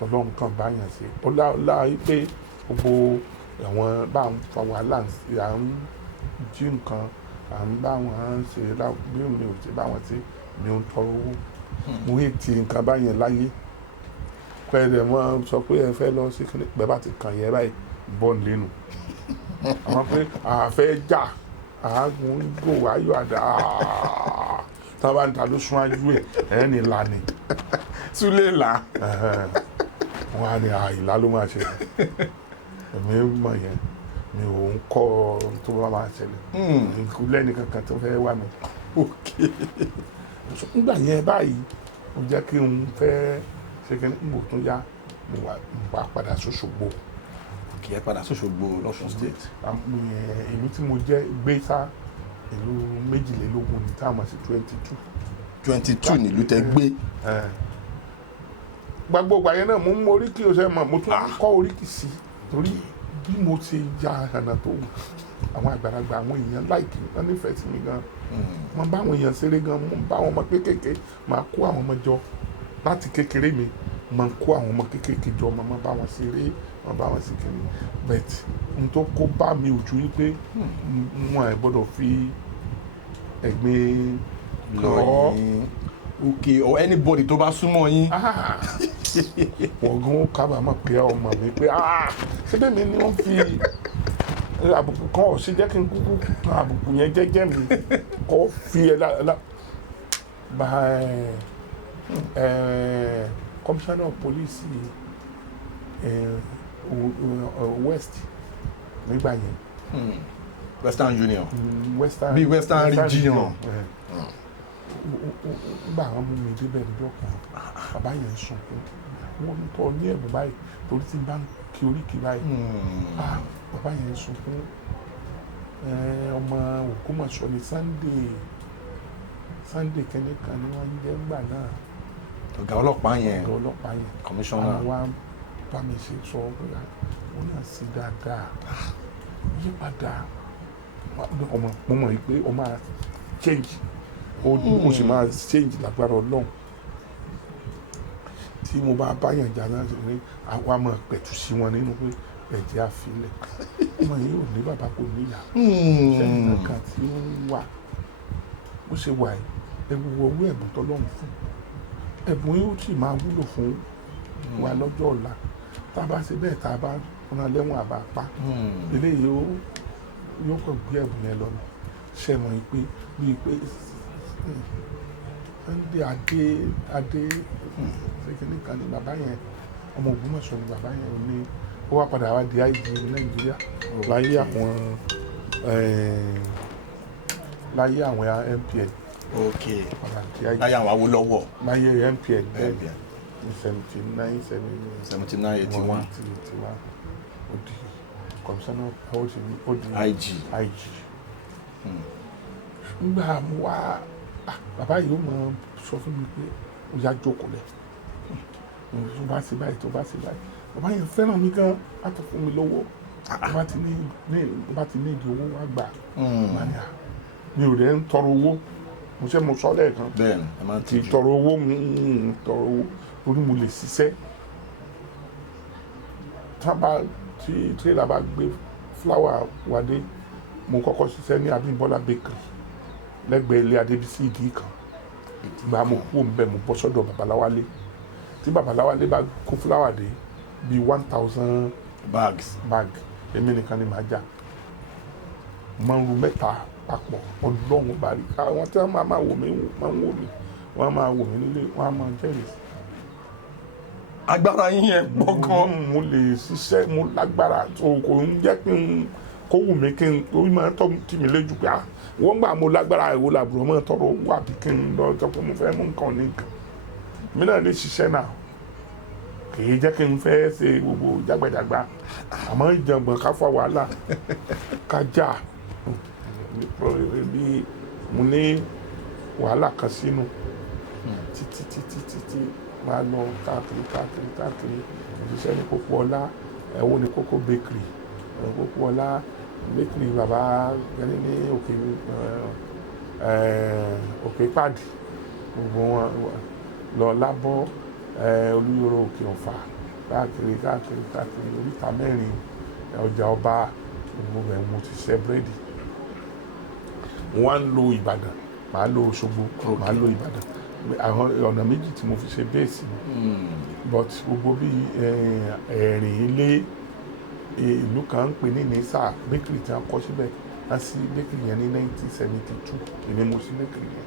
tọ́lọ́run kan báyàn ṣe ó láyé pé gbogbo àwọn bá ń fa wàhálà à ń jí nǹkan à ń bá wọn ṣe bí mi ò ṣe bá wọn ṣe mi ò tọrọ owó mo hé ti nǹkan báyẹn láyé pẹ̀lẹ́ wọn sọ pé ẹ fẹ́ lọ sí kíní pẹ́ bá ti kàn yẹn báyìí bọ́ọ̀lù lẹ́nu àwọn pé àfẹ́ jà àágùn gbò wáyọ̀ àdá tá a bá ń ta ló sún ájú ẹ̀ ní ìlànà Súlé là. wọn á ní ìlà ló máa ṣe èmi mọ̀ yẹn mi ò ń kọ́ tó bá máa ṣẹlẹ̀ kú lẹ́ni kankan tó fẹ́ wà mí. nígbà yẹn báyìí ó jẹ́ kí n fẹ́ ṣe kí n bò tún yá mo wá padà s'Óṣogbo. Kì í padà s'Óṣogbo l'Ọ̀ṣun state. ìlú tí mo jẹ́ gbé sá ìlú 22 ní táwọn sí 22 nílùú tẹ gbé. gbogbo ìgbà yẹn náà mo ń mọ oríkì ọ̀sẹ̀ mọ̀ mo tún kọ́ oríkì sí torí bí mo ti ya àná tó àwọn àgbàlagbà àwọn èèyàn láìkì wọn nífẹ̀ẹ́ sí mi gan mo bá àwọn èèyàn ṣeré gan mo bá àwọn ọmọ kéékèèké máa kó àwọn ọmọ jọ láti kékeré mi máa kó àwọn ọmọ kéékèèké jọ máa bá wọn ṣeré máa bá wọn ṣe kiri but n tó kó bá mi ò ju wípé wọn ẹ gbọ́dọ̀ fi ẹ̀gbin lọ okay or anybody tó bá súnmọ́ yín. wọ́n gún kábàámọ̀ pé ọmọ mi pé síbẹ̀ mi ni wọ́n fi àbùkù kan ọ̀ sí jẹ́ kí n kúkú àbùkù yẹn jẹ́jẹ́ mi kọ́ fi commissioner of police west nígbà yẹn. Western Union. Western region. Nígbà wọn mú mi débẹ̀ níjọ́ kan bàbá yẹn ń sunkún wọn ń tọ́ ní ẹ̀bùn báyìí torí tí n bá ń kí oríkì báyìí bàbá yẹn ń sunkún ọmọ Ògbómọ̀ṣọ́ ní Sunday kẹ́ni kan ni wọ́n ń jẹ́ ńgbà náà. ọ̀gá ọlọ́pàá yẹn commissioner àwọn wa bá mi ṣe sọ wọn náà sí dáadáa yípadà ọmọ mo mọ̀ pé ọmọ change ó sì máa change lágbára Ọlọ́run tí mo bá báyàn jà náà ṣe ní àwa máa pẹ̀tù sí wọn nínú pé ẹ̀jẹ̀ àfilẹ̀ ọmọ yìí ò ní bàbá kò níyà ṣẹ́yìn kan tí ó ń wà bó ṣe wà yìí ẹ̀wù owó ẹ̀bùn tọ́lọ́run fún ẹ̀bùn yóò sì máa wúlò fún wa lọ́jọ́ ọ̀la tá a bá ṣe bẹ́ẹ̀ tá a bá rán lẹ́wọ̀n àbá pa eléyìí yóò kàn gbé ẹ̀bùn yẹn lọ ṣe mọ̀ pé bíi pé Sunday adé ṣèkìní kan ní bàbá yẹn ọmọ Ògbómọ̀ṣọ́ ní bàbá yẹn ní ó wá padà wá di IG Nàìjíríà láyé àwọn MPN. Okay. Láyé àwọn Awólọ́wọ̀. Láyé MPN bẹ́ẹ̀ ní 79 81. Ó di commissioner ó di IG. Nígbà mo wá bàbá yìí ó máa sọ fún mi pé ó yá jókòó lẹ̀ tó bá ṣe báyìí bàbá yẹn fẹ́ràn mi gan á tó fún mi lówó tó bá ti ní ìdí owó wá gbà mi ò rẹ̀ ń tọrọ owó mo sọ lẹ́ẹ̀kan ti tọrọ owó torí mo lè ṣiṣẹ́ tí tírélà bá gbé fúláwà wádé mo kọ́kọ́ ṣiṣẹ́ ní Abímbọ́lá bakery lẹ́gbẹ̀ẹ́ ilé Adébísí ìdí kan gba mo kú òun bẹ́ẹ̀ mo bọ́ sọ́dọ̀ Babaláwálé tí Babaláwálé bá kó fúláwà dé bíi 1000 bag èmi nìkan ni màá jà máa ń ru mẹ́ta papọ̀ Ọlọ́run bá rí ká wọ́n tí wọ́n máa wò mí wọ́n máa wò mí nílé wọ́n á máa jẹ́rìí. agbára yín yẹn gbọ́ngàn. mo lè ṣiṣẹ́ mo lágbára tó kò ń jẹ́ kí n kó wù mí kí n orí máa tọ́ tì mí lójú pé wọ́n gbà mo lágbára ìwò làbúrò máa tọrọ owó àbí kí n lọ sọ pé mo fẹ́ mú nǹkan ní nǹkan mi náà lè ṣiṣẹ́ náà kì í jẹ́ kí n fẹ́ ṣe gbogbo jágbàjàgbà àmọ́ ìjàngbọ̀n ká fà wàhálà ká jà bí mo ní wàhálà kan sínú títí máa lọ káàkiri òṣìṣẹ́ ní Pópóọlá ẹ̀wọ́ ní Kókó bakery Pópóọlá bakery bàbá gẹ́lẹ́ ní òkè pàdé gbogbo wọn lọ Lábọ́ Olúyọ̀rọ̀ Òkè Ọ̀fà káàkiri oríta mẹ́rin ọjà ọba gbogbo ẹ̀ mo ti ṣe búrẹ́dì. Wọ́n á lo Ìbàdàn màá lo Òṣogbo màá lo Ìbàdàn àwọn ọ̀nà méjì tí mo fi ṣe bẹ́ẹ̀sì but gbogbo bí ẹ̀rìn ilé ìlú kan ń pè ní Nisa bakery tí a kọ́ síbẹ̀ láti bakery yẹn ní 1972 èmi mo ṣí bakery yẹn.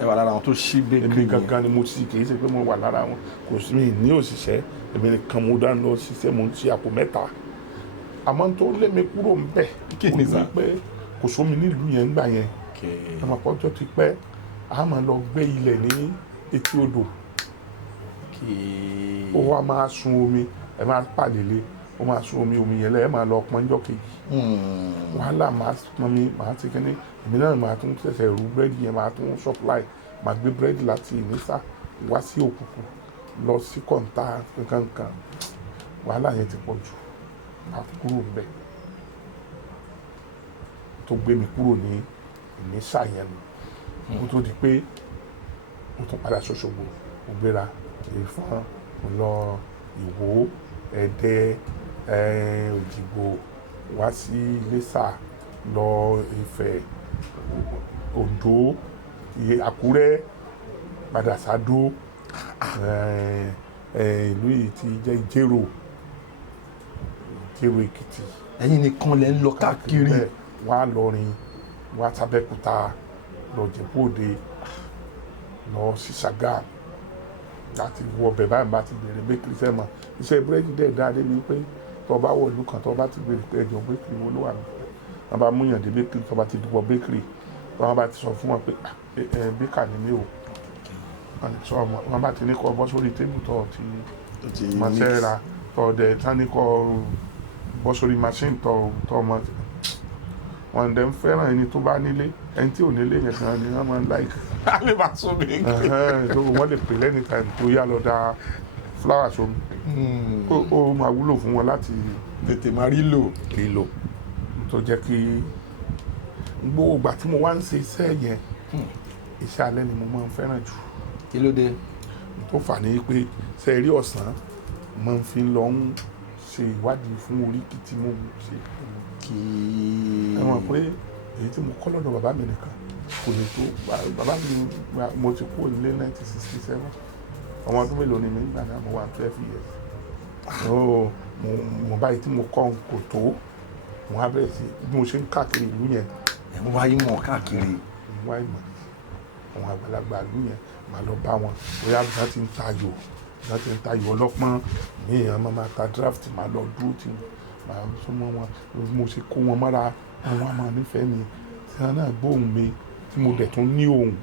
Ẹ wà lára àwọn tó ṣí bakery yẹn. Èmi gangan ni mo ṣí kì í ṣe pé mo wà lára wọn kò sí mi ní òṣìṣẹ́ èmi nìkan mo dá lọ ṣiṣẹ́ mo ń ṣe àpò mẹ́ta àmọ́ tó lé mi kúrò ń bẹ̀ kí ni sá pé kò sómi nílùú yẹn ńgbà yẹn àmọ́ àpọ́jọ́ ti pẹ́ a máa lọ gbé ilẹ̀ ní etí odò ó wá máa sun omi ẹ máa pàdélé ó máa sun omi yẹn lẹ ẹ máa lọ pọ́njọ́ kejì wàhálà máa pọn mi máa ti kíní èmi náà máa tún ṣẹ̀ṣẹ̀ rú búrẹ́dì yẹn máa tún supply máa gbé búrẹ́dì láti Ìnísà wá sí Òkùkù lọ sí kọ̀ǹtà kankan wàhálà yẹn ti pọ̀ jù máa kúrò ń bẹ̀ tó gbé mi kúrò ní Ìnísà yẹn nù ó tó di pé ó tún padà ṣọṣọgbó ó gbéra Ìfọ̀n ó lọ Ìwó Ẹdẹ Òjìgbò wá sí Iléṣà lọ Ifẹ̀ Oǹdó Àkúrẹ́ padà sádó ìlú yìí ti jẹ́ Ìjẹ̀rò Èkìtì. Ẹ̀yin nìkan lẹ ń lọ káàkiri. wá lọrin wá sábẹ́kúta lọ Jẹ̀bú-Òde lọ sí Ṣàgámù láti wọ ọbẹ̀ báyìí bá ti bẹ̀rẹ̀ bakery sẹ́mọ̀ iṣẹ́ búrẹ́dì dẹ̀ dáadé ni pé tó bá wọ ìlú kan tó bá ti bẹ̀rẹ̀ pé ẹjọ́ bakery wo ló wà ní wọ́n bá múyàn dé bakery tó bá ti wọ bakery wọ́n bá ti sọ fún wọn pé baker ni mí o wọ́n bá ti ní kọ́ bọ́ sórí tébù tó ti máa ṣẹ́ ra tó dẹ̀ tán ní kọ́ bọ́ sórí machine tó mọ́ wọn dẹ̀ ń fẹ́ràn ẹni tó bá nílé ẹni tí ò nílé yẹn kan ni wọ́n máa ń láìka. a lè máa sọ mi. wọ́n lè pè lẹ́ni time tó yá lọ da flower sómi ó máa wúlò fún wọn láti tètè máa rí lò. tó jẹ́ kí gbogbo ìgbà tí mo wá ń ṣe iṣẹ́ yẹn iṣẹ́ alẹ́ ni mo máa ń fẹ́ràn jù. kí ló dé. tó fà ní pé ṣe rí ọ̀sán máa ń fi lọ ń ṣe ìwádìí fún oríkì tí mo ṣe. ẹ mọ̀ pé èyí tí mo kọ́ lọ́dọ̀ bàbá mi nìkan kò lè tó bàbá mi mo ti kú nílé 1967 ọmọ ọdún mélòó ni mi nígbà náà mo wà 12 years mo báyìí tí mo kọ́ kò tó mo á bẹ̀rẹ̀ sí bí mo ṣe ń káàkiri ìlú yẹn. ẹ mo wáyé mọ̀ káàkiri. mo wáyé mọ̀ àwọn àgbàlagbà ìlú yẹn màá lọ bá wọn bóyá bí wọ́n ti ń tayò ọlọ́pọ́n ní èèyàn máa ta draft màá lọ dúró tí màá súnmọ́ wọn mo ṣe kó wọn mọ́ra wọn máa nífẹ̀ẹ́ mi tí wọn náà gbóhùn mi tí mo dẹ̀ tún ní ohùn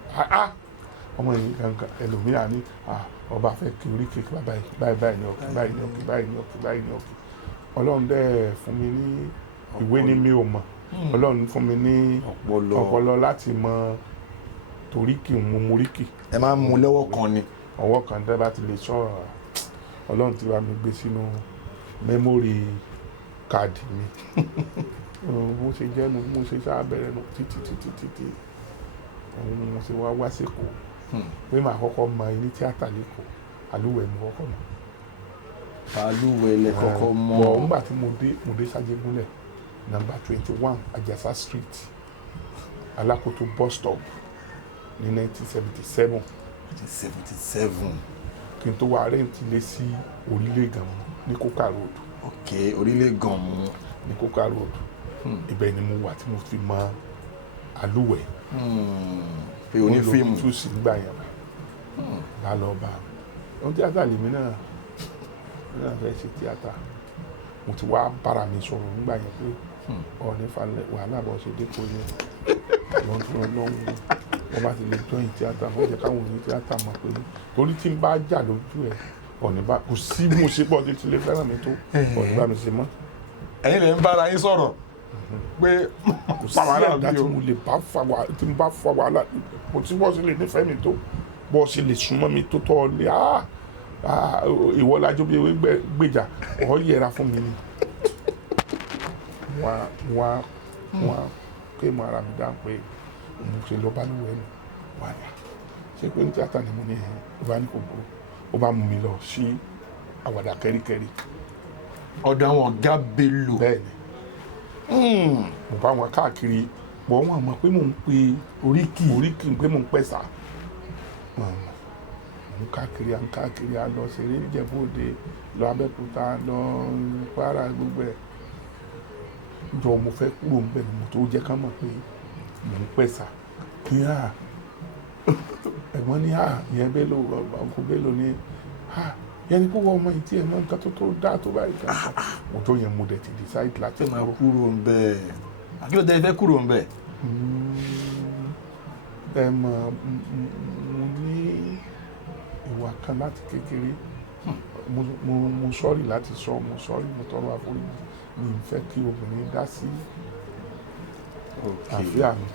ọmọ yìí gangan ẹlòmíràn ní ọba fẹ́ kí orí kékeré báyìí ní ọkì báyìí ní ọkì ọlọ́run dẹ̀ fún mi ní ìwé ní mi ò mọ̀ ọlọ́run fún mi ní ọpọlọ láti mọ toríkì mo moríkì. ẹ máa ń mú lọ́wọ́ kan ni. ọwọ́ kan dẹ́ bá ti lè sọ̀rọ̀ ọlọ́run ti wá mi gbé sínú mẹ́mórì káàdì mi bó ṣe jẹ́ nu mo ṣe sáà bẹ̀rẹ̀ nu títí òun ni mo ṣe wá sẹ́kọ̀ọ́ pé màá kọ́kọ́ mọ ilé tíátà lẹ́kọ̀ọ́ Àlúwẹ̀ mo kọ́kọ́ mọ̀. Àlúwẹ̀ lẹ kọ́kọ́ mọ̀. bọ̀ nígbà tí mo dé Sájégúnlẹ̀ number 21 Àjàsà street Alákòótó bus stop ní 1977. kí n tó wá rẹ́ǹtì lé sí Orílẹ̀ Gànmú ní Coca road. ok Orílẹ̀ Gànmú ní Coca road ibẹ̀ ni mo wà tí mo fi mọ Àlúwẹ̀. pé o ní fíìmù mo lò túùsì nígbà yẹn bá lọ bá ohun tíátà lèmi náà fẹ́ ṣe tíátà mo ti wá bára mi sọ̀rọ̀ nígbà yẹn pé ọ̀ọ́ni falẹ̀ wàhálà bọ̀ ṣe dé kò ní lọ́wọ́ wọ́n bá ti lè jọyìn tíátà wọ́n jẹ́ káwọn òní tíátà mọ̀ pé torí tí n bá jà lójú ẹ̀ ọ̀ọ́ni bá kò sí mo ṣe pọ̀ títí lè fẹ́ràn mi tó ọ̀ọ́ni bá mi ṣe mọ́. ẹ̀yin lè ń bára yín sọ̀rọ̀ pé kò sí ẹ̀dá tí mo lè bá fa wàhálà kò tí wọ́n sì lè nífẹ̀ẹ́ mi tó bọ́ọ̀sì lè súnmọ́ mi tó tọ́ lé ìwọ lájọ́ bí ewé gbèjà ọ̀ yẹra fún mi ni wọ́n pé mo ara mi dáhùn pé mo ṣe lọ bá lúwẹ̀ nù wà ní ṣé pé ní tíátà ni mo ní ẹ̀ ó bá ní kò burú ó bá mú mi lọ sí àwàdà kẹ́ríkẹ́rí ọ̀dọ̀ àwọn ọ̀gá Bello. bẹ́ẹ̀ ni mo bá wọn káàkiri bọ́ wọn mọ̀ pé mò ń pe oríkì pé mò ń pẹ̀sà mo káàkiri à ń káàkiri à lọ ṣeré níjẹ̀bú Òde lọ Abẹ́òkúta lọ Kwara gbogbo ẹ̀ jọ mo fẹ́ kúrò ń bẹ̀ ni mo tó jẹ́ ká mọ̀ pé mò ń pẹ̀sà ní ẹ̀gbọ́n ní ìyẹn Bello ọkọ̀ Bello ní yẹn ni kó wọ ọmọ ìtí ẹ̀ mọ́ nǹkan tó dáa tó báyìí kan mo tó yẹn mo dẹ̀ ti decide láti kúrò ń bẹ̀ kí ló dé fẹ́ kúrò ń bẹ̀. ẹ mọ̀ mo ní ìwà kan láti kékeré mo sọ́ọ̀rì láti sọ mo sọ́ọ̀rì mo tọrọ àforíjì mi ò fẹ́ kí obìnrin dá sí àfíà mi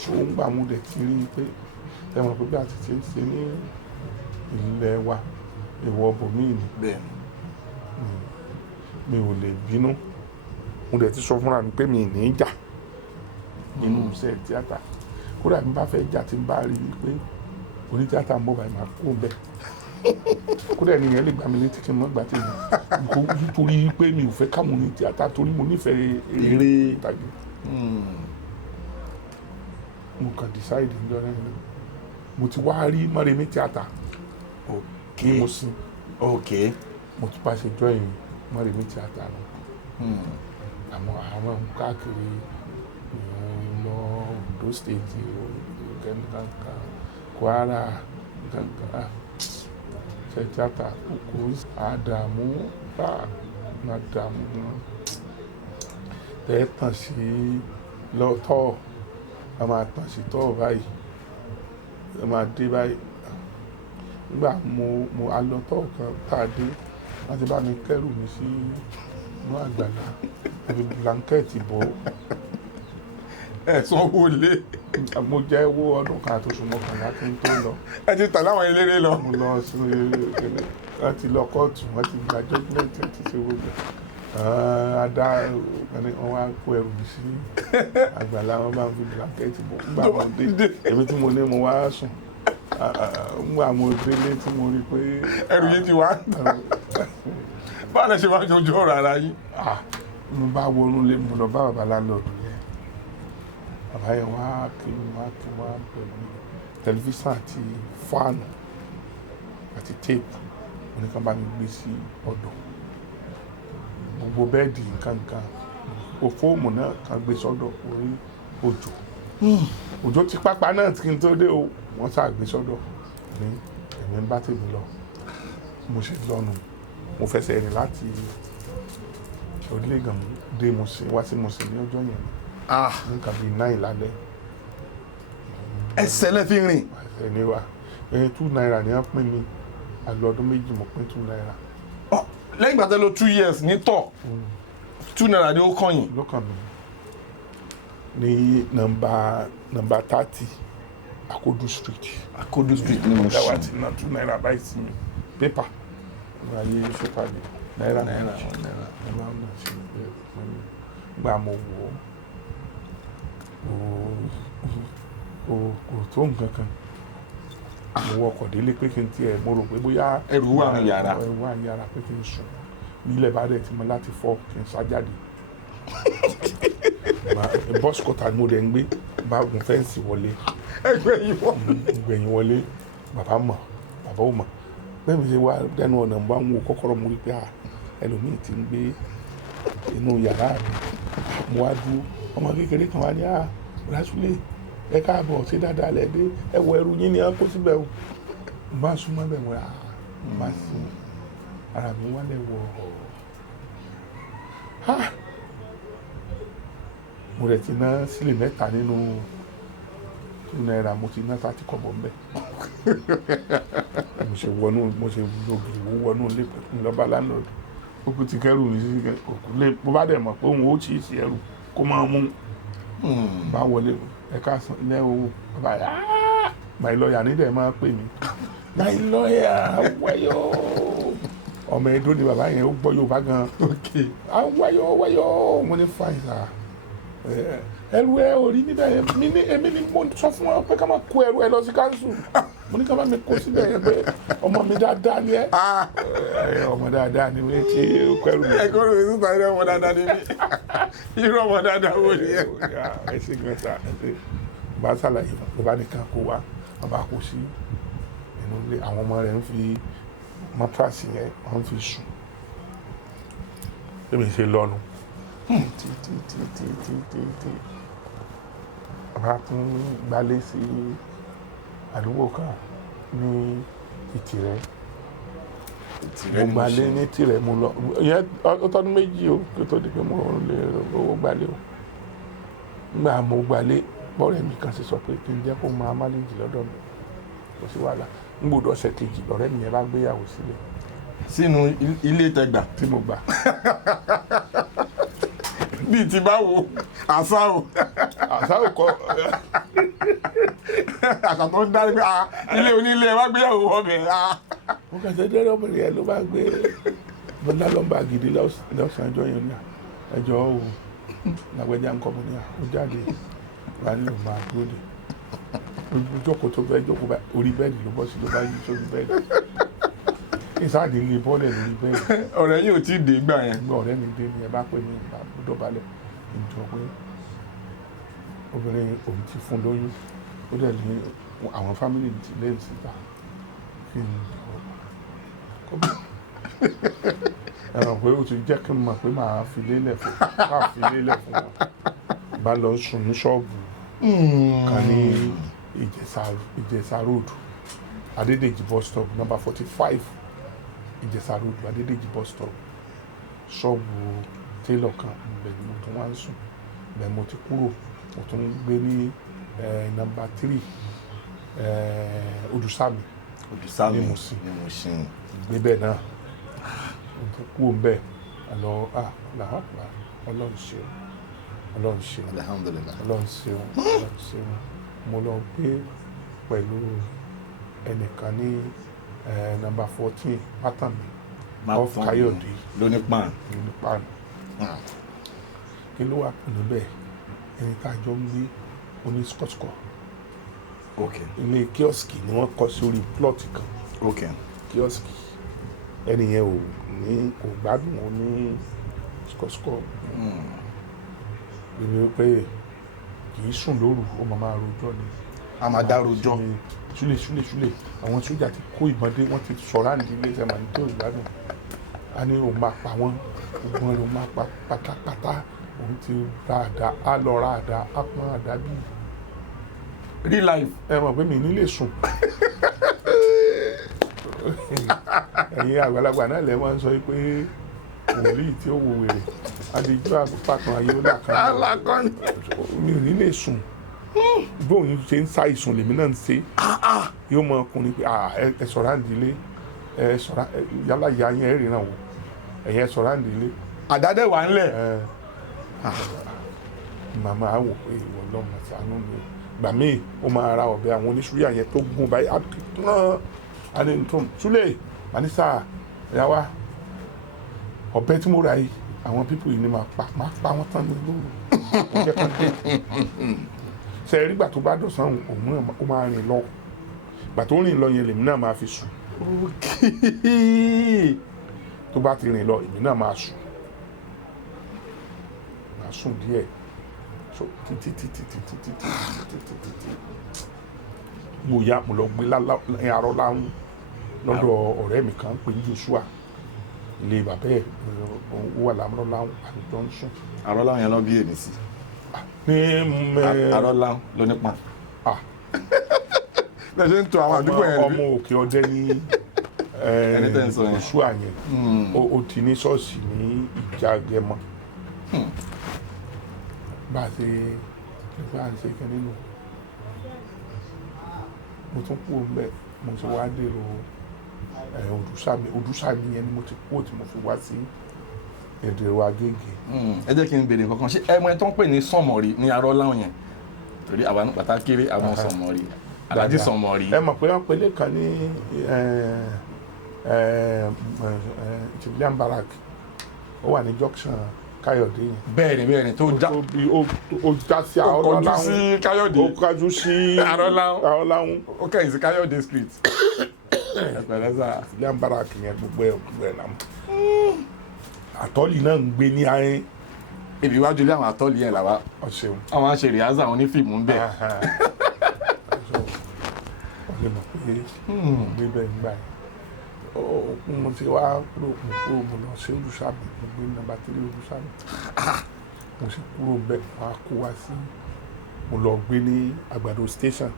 so ń gbà mo dẹ̀ ti rí i pé ẹ mọ̀ pé bí a ti ṣe ń ṣe ní ilẹ̀ wa ìwọ bòmíì ni mi ò lè bínú mo dẹ̀ ti sọ fúnra mi pé mi ní í jà nínú iṣẹ́ tíátà kódà mi bá fẹ́ jà tí n bá rí i pé onítíátà ń bọ̀ báyìí máa kó bẹ́ẹ̀ kódà ènìyàn lè gbà mí létí kí n má gbà tí mi nítorí pé mi ò fẹ́ káwọn onítíátà torí mo nífẹ̀ẹ́ eré ìtàgé mo kàn decide níjọ́ náà mo ti wá rí Mọ́remí tíátà ní mo sin mo ti bá ṣe join Mọ́remí tíátà lọ àwọn káàkiri lọ Ondo state kankan Kwara kankan ṣe tíátà kókó àdàmú bá àdàmú tẹ́ tàn sí lọ́tọ̀ a máa tàn sí tọ́ báyìí a máa dé báyìí nígbà mo alọ́tọ̀ kan tá a dé wọ́n ti bá mi kẹ́rù mi sí inú àgbàlá àbí blanketi bò ẹ̀sán owó lé. mo jẹ́ owó ọdún kan àti oṣù mọ́kànlá kí n tó lọ. ẹ ti tà láwọn eléré lọ. mo lọ sí wọ́n ti lọ kóòtù wọ́n ti gba judgement wọ́n ti ṣe wọ́n adá wọn wá kó ẹrù mi sí àgbàlá wọn bá ń fi blanketi bò nígbà wọn dé èmi tí mo ní mo wá sùn nígbà mo délé tí mo rí pé ẹrù yìí ti wá báwo lẹ ṣe máa jọjọ ọ̀rọ̀ ara yín. mo bá wọnú lé mo lọ bá bàbá lálọ́ọ̀dù yẹn bàbá yẹn wá kí wọ́n pẹ̀lú tẹlifíṣàn àti fáànù àti téèpù oníkan bá mi gbé sí ọ̀dọ̀ gbogbo bẹ́ẹ̀dì nǹkankan fóòmù náà kan gbé sọ́dọ̀ orí òjò ti pápá náà kí n tó dé o wọ́n sá gbé sọ́dọ̀ ní ẹ̀mí bá tèmi lọ mo ṣe lọ́nu mo fẹsẹ̀ rìn láti orílẹ̀-èdè dé Mùṣín wá sí Mùṣín ní ọjọ́ yẹn nǹkan bíi 9 lálẹ́. ẹsẹ̀ lẹ́ fi rìn. ẹsẹ̀ ni wa £2 ni wọ́n pín mi àlọ́ ọdún méjì mo pín £2. lẹ́yìn ìgbà tẹ́ lò 2 years ní tọ̀ £2 ni ó kàn yín. ló kàn mí ní nọ́mbà 30 Akodu street ní Mùṣín. dáwà tí ná £2 báyìí sí mi pépà ayé sọ́pàdé náírà gbà mo wò ó kò tó nǹkan kan mo wọ ọkọ̀ délé pé kí n tiẹ̀ mo rò pé bóyá ẹrù wà ní yàrá pé kí n sùn nílẹ̀ bá dẹ̀ ti mọ láti fọ́ kí n sá jáde bọ́ọ̀sì kọ́ta ni mo dẹ̀ ń gbé bá gun fẹ́ǹsì wọlé ẹgbẹ̀yìn wọlé bàbá ò mọ̀ bẹ́ẹ̀ mi ṣe wá dẹnu ọ̀nà bá ń wo kọ́kọ́rọ́ mo rí pé ẹlòmíì ti ń gbé inú yàrá mi mo wá dúró ọmọ kékeré kan wá ní Rásúlẹ̀ ẹ káàbọ̀ ṣe dáadáa lẹ́dẹ́ ẹ wọ ẹrù yín ni a kó síbẹ̀ o mo bá súnmọ́ bẹ́ẹ̀ mo bá sí ara mi wálẹ̀ wọ̀ mo rẹ̀ ti ná sílẹ̀ 3 nínú £2 mo ti ná 30 kọ́bọ̀ ńbẹ̀ mo ṣe wọnú ilé pẹ̀lú lọ́ba láńlọ́ọ̀dù ó kú ti kẹ́rù mi sí òkú lé mo bá dẹ̀ mọ̀ pé òun ó tì í sí ẹrù kó máa mú bá wọlé ẹ̀ka ilé owó bàbá yá my lawyer nídẹ̀ máa pè mí my lawyer wáyọ̀ ọmọ Ẹdó ni bàbá yẹn ó gbọ́ Yorùbá gan wáyọ̀ mo ní fine sir ẹrù ẹ ò rí níbẹ̀ yẹn èmi ni mo sọ fún wọn pé ká máa kó ẹrù ẹ lọ sí council mo ní ká máa mi kó síbẹ̀ yẹn pé ọmọ mi dáadáa ni ẹ ọmọ dáadáa ni wọ́n ti kó ẹrù mi. ẹ̀kọ́ rẹ̀ sísá ilé ọmọ dáadáa ni mí irú ọmọ dáadáa wo ni ẹ. ẹ ṣe gan sa ẹ ṣe bá ṣàlàyé ló bá nìkan kó wa bàbá kó sí inú ilé àwọn ọmọ rẹ̀ ń fi matrasi yẹn wọ́n fi sùn èmi ṣe lọ́nu tí bàbá tún gbalé sí àdúgbò kan ní Ìtìrẹ́ mo gbalé ní Ìtìrẹ́ mo lọ ìyẹn ọtọ́dún méjì o kí o tó di pé mo lè owó gbalé o nígbà mo gbalé bọ́ọ̀rẹ́ mi kan sì sọ pé kí n jẹ́ kó máa máléjì lọ́dọ̀ mi kò sí wàhálà n gbọ́dọ̀ ọ̀sẹ̀ kejì ọ̀rẹ́ mi yẹn bá gbéyàwó sílẹ̀ sínú ilé tẹgbà tí mo gbà bíi ti báwo àṣà o kọ àṣà tó ń dárí pé ilé onílé ẹ wá gbéyàwó ọbẹ̀ mo kàn ṣe dẹ́rẹ́ obìnrin yẹn ló bá gbé bọ́dá lọ́mbà gidi lọ́sàn-án ẹjọ́ yẹn ní ẹjọ́ o làgbẹ́jà ń kọ́ mo ní ó jáde wà nílò máa dúró de jókòó tó fẹ́ jókòó orí bẹ́ẹ̀dì ló bọ́ sí ló bá yí sórí bẹ́ẹ̀dì ìsáàdì ilé bọ́ọ̀lẹ̀ lórí bẹ́ẹ̀dì. ọ̀rẹ́ yìí ò tí ì dé gbà yẹn. gbọ́ ọ̀rẹ́ mi dé ni ẹ bá pè mí ìgbà balẹ̀ ìjọ pé obìnrin òun ti fún lóyún ó dẹ̀ ní àwọn fámìlì ti lé síta kí n kó bá ẹ̀rọ pé ó ti jẹ́ kí n mọ̀ pé màá fi lélẹ̀ fún wọn bá lọ sùn ní ṣọ́ọ̀bù kan ní Ìjẹ̀ṣà road Adédèjì bus stop number 45 Ìjẹ̀ṣà road Adédèjì bus stop ṣọ́ọ̀bù tailor kan ibẹ̀ ni mo tún wá ń sùn ibẹ̀ mo ti kúrò mo tún gbé ní number 3 Odùsàmì ní Mùṣín gbé bẹ́ẹ̀ náà mo tún kúrò ń bẹ̀ àlọ́ làápàá Ọlọ́run ṣeun alhamdulillah Ọlọ́run ṣeun mo lọ gbé pẹ̀lú ẹnìkan ní number 14 Mátàmí of Káyọ̀dé lóní pan kí ló wà pẹ̀lú bẹ́ẹ̀ ẹni tá a jọ ń gbé oní scotchcore ilé kíọ́sìkì ni wọ́n kọ́ sórí plot kan kíọ́sìkì ẹni yẹn ò ní kò gbádùn ó ní scotchcore èmi wípé kì í sùn lóru ó máa rojọ́ ni a máa dá rojọ́ ṣúlẹ̀ àwọn sójà ti kó ìbọn dé wọ́n ti sọ̀rọ̀ àǹdí ilé ẹ̀sẹ̀ màá ní tó ìgbádùn a ní òun máa pa wọ́n gbogbo ló máa pa pátápátá òun ti ra àdá á lọ ra àdá á pọ́n àdá bí real life ẹ mọ̀ pé mi nílé sùn ẹ̀yin àgbàlagbà náà lẹ́ máa ń sọ pé wòlíì tí ó wo wèrè adéjú àpapọ̀ ayé ó làkàn mi ò nílé sùn bóun ṣe ń sá ìsùn lèmi náà ń ṣe yóò mọ ọkùnrin pé ẹ sọ̀rọ̀ àǹdílé ẹ sọ̀rọ̀ yálà ìyá yẹn ẹ ríran wò ẹ̀yẹ sọ̀rọ̀ àǹdílé. àdádẹ́ wà ńlẹ̀. màmá wò pé ìwọ lọ́mọ ṣàánú mi gbà míì ó máa ra ọ̀bẹ àwọn oníṣúyà yẹn tó gún báyìí á ní tó túlẹ̀ àníṣà ẹ̀yà wa ọ̀bẹ tí mo ra yìí àwọn pípò yìí ni máa pa wọ́n tán ní lóru ọ̀jẹ̀ kan dé ṣe rí gbà tó bá dọ̀sán òun náà ó máa rìn lọ gbà tó rìn lọ yẹn lèmi náà máa fi sùn tó bá ti rìn lọ èmi náà máa sùn díẹ̀ so títí mo yá mo lọ gbé arọ láwọn lọ́dọ̀ ọ̀rẹ́ mi kan pé Joshua ilé bàbá ẹ̀ ó wà lámúrọ̀ láwọn àjọ ń sùn. arọ láwọn yẹn lọ bí èmi sí. ní arọ láwọn ló nípa. bẹ́ẹ̀ ṣe ń tọ́ àwọn àdúgbò yẹn rí. ọmọ òkè ọdẹ ní Joshua yẹn ó ti ní ṣọ́ọ̀ṣì ní Ìjàgẹmọ bá a ṣe kẹ́ nínú mo tún kú òun bẹ́ẹ̀ mo ti wá dèrò Odùsàmì yẹn ni mo ti kú tí mo fi wá sí Ìdèrò Agége. ẹ jẹ́ kí n béèrè kankan ṣé ẹmọ ẹ tó ń pè ní Sànmọ̀rí ní arọ́ láwọn yẹn torí àwa ní pàtàkì àwọn Sànmọ̀rí Alhaji Sànmọ́rí. ẹ mọ̀ pé wọ́n pélé kan ní civilian barrack ó wà ní junction Káyọ̀dé yẹn. bẹ́ẹ̀ni tó já ó já sí ó kọjú sí Káyọ̀dé ó kọjú sí Arọ́láhùn ó kẹ́yìn sí Káyọ̀dé street. ẹ̀pẹ̀lẹ́sà civilian barrack yẹn gbogbo ẹ̀ làm. àtọ́lì náà ń gbé ní ayé. ibi iwájú ilé àwọn àtọ́lì yẹn làwa ọ̀ṣẹ̀un. àwọn aṣèrè àzà àwọn onífìmù ń bẹ̀. wọ́n lè mọ̀ pé gbé bẹ́ẹ̀ ń gbà yẹn. mo ti wá kúrò mo lọ sí Olúṣàbí mo gbé nọ́mbà 3 Olúṣàbí. mo sì kúrò bẹ́ẹ̀ wá kó wá sí mo lọ gbé ní Àgbàdo station.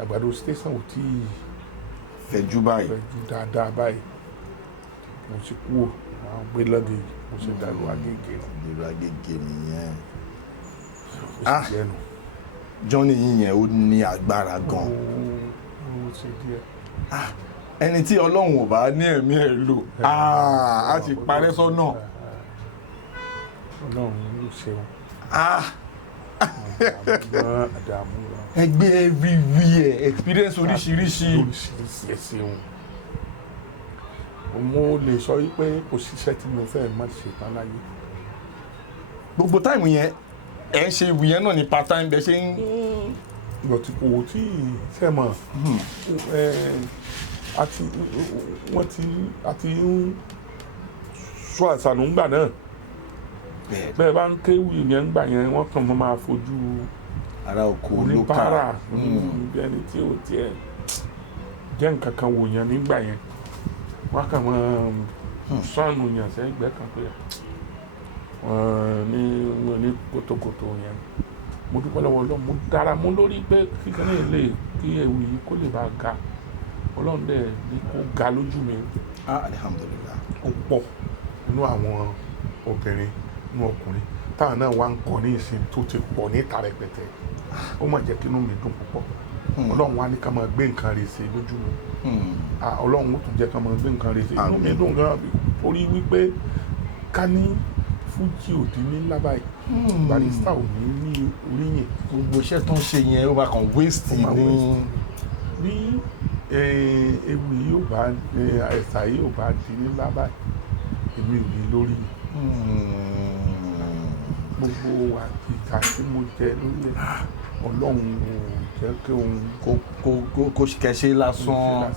Àgbàdo station ò tí ì fẹ̀jú báyìí. fẹ̀jú dáadáa báyìí. mo sì kúrò àwọn gbé lọ́gẹ̀ẹ́ mo sì dàlú Agége. ìlú Agége nìyẹn. ó sì jẹ́nu. Johnny yìí yẹn ó ní agbára gan. ó ṣe díẹ̀. ẹni tí Ọlọ́run ò bá ní ẹ̀mí ẹ̀ lò á ti parẹ́ sọ́nà. Ọlọ́run ló ṣeun. Àdàmú ẹgbẹ́ everywhere experience oríṣiríṣi. ẹ ṣeun. mo lè sọ wípé kò síṣẹ́ tí mo fẹ́ má ṣe tán láyé. gbogbo táìmù yẹn ẹ ń ṣe ìwé yẹn náà ní part time bẹ ṣe ń. ìgbọ̀tí kò tí ì fẹ́ mọ̀ àti ń sọ àṣànù ńgbà náà bẹ́ẹ̀ bá ń kéwì yẹn ńgbà yẹn wọ́n kàn máa fojú ara oko oníbàárà ẹni tí ò tiẹ̀ jẹ́ nǹkan kan wò yẹn nígbà yẹn wọ́n kàn máa sọ́ọ̀nù yẹn sẹ́gbẹ́ kan pé ní kótókótó yẹn mo dúpẹ́ lọ́wọ́ Ọlọ́run mo dára mú lórí pé kíkan náà lè kí ewu yìí kó lè bá ga Ọlọ́run dẹ̀ ní kó ga lójú mi. Alhamdulillah. ó pọ̀ nínú àwọn obìnrin nínú ọkùnrin táwọn náà wá ń kọ́ ní ìsìn tó ti pọ̀ níta rẹpẹtẹ ó mà jẹ́ kí inú mi dùn púpọ̀ Ọlọ́run wá ní ká máa gbé nǹkan rẹ̀ sí lójú mi Ọlọ́run ó tún jẹ́ ká máa gbé nǹkan rẹ̀ sí inú mi dùn gan torí wípé ká ní Fújì òdì ní ńlá báyìí Barrister ò ní oríyìn. gbogbo iṣẹ́ tó ń ṣe yẹn ó bá kàn waste ní. bí ewu yìí ò bá ẹ̀sà yìí ò bá di ní ńlá báyìí èmi ò ní lórí gbogbo àtìkà tí mo jẹ lórí ẹ̀ Ọlọ́run ò jẹ́ kí òun kó kẹṣe lásán.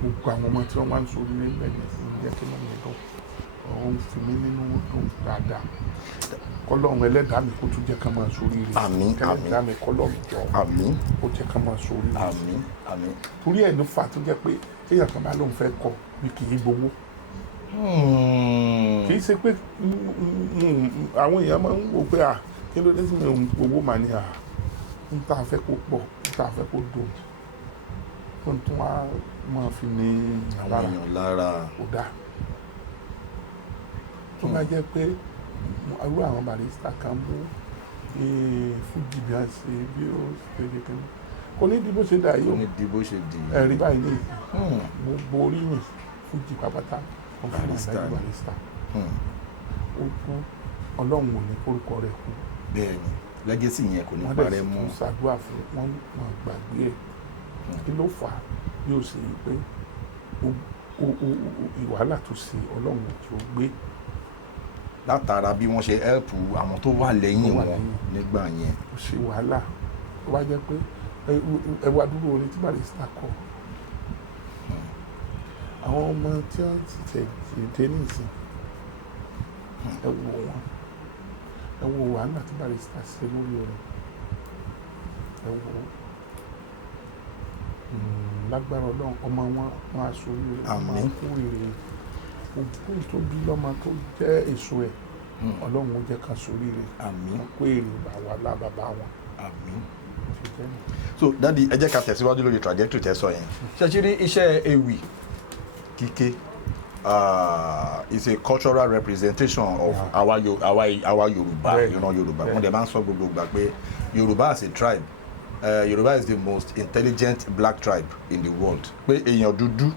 gbogbo àwọn ọmọ tí wọ́n máa ń sọ ní ẹgbẹ́ yẹn jẹ́ kí wọ́n lè dùn ọ̀hún fi mí nínú dùn dáadáa kọ́lọ́run ẹlẹ́dàá mi kó tún jẹ́ ká máa sórí rẹ̀ àmín ẹlẹ́dàá mi kọ́lọ́run jọ àmín ó jẹ́ ká máa sórí rẹ̀ àmín torí ẹ̀ ló fà tó jẹ́ pé téèyàn kan bá lóun fẹ́ kọ́ mi kì í gbowó kì í ṣe pé àwọn èèyàn máa ń wò pé kí ló dé sí mi ò ń gbowó màá ní ń tá a fẹ́ kó pọ̀ ń tá a fẹ́ kó dùn tó ń tún wá máa fi ní lára kó dáa tó bá jẹ́ pé irú àwọn Barrister kan mú Fújì bí a ṣe bí ó ṣe lè kẹ́ni kò ní di bó ṣe dà yìí o ní di bó ṣe di ẹ̀rí báyìí ní gbogbo oríyìn Fújì pápátá wọn fi Barrister ó kú Ọlọ́run ò ní kórúkọ rẹ̀ kú bẹ́ẹ̀ ni lẹ́gẹ́sì yẹn kò ní wọ́n parẹ́ dẹ̀ mọ́. tún ṣàdúrà fún wọn gbàgbé ẹ̀ kí ló fà á bí ó ṣe yí pé ìwàhálà tó ṣe Ọlọ́run tí ó gbé látara bí wọ́n ṣe help àwọn tó wà lẹ́yìn wọn nígbà yẹn. ó ṣe wàhálà tó bá jẹ́ pé ẹwà dúró orin tí Barrister kọ àwọn ọmọ tí wọ́n ti tẹ̀ nísìn ẹ wo wàhálà tí Barrister ṣe lórí orin ẹ wo lágbára Ọlọ́run ọmọ wọn aṣọ orí rẹ̀ ọmọ kú rere òkú tó bí lọ́mọ tó jẹ́ èso ẹ̀ Ọlọ́run ó jẹ́ ká sórí rẹ̀ àmín kó èrè bàwá lábàbá wọn. àmín. so dadi ẹ jẹ́ ká tẹ̀síwájú lórí trajectory tẹ́ sọ yẹn ṣe ṣe rí iṣẹ́ ewì kíké is a cultural representation of àwa Yorùbá ìran Yorùbá wọ́n dẹ̀ máa ń sọ gbogbo ìgbà pé Yorùbá as a tribe Yorùbá is the most intelligent black tribe in the world pé èèyàn dúdú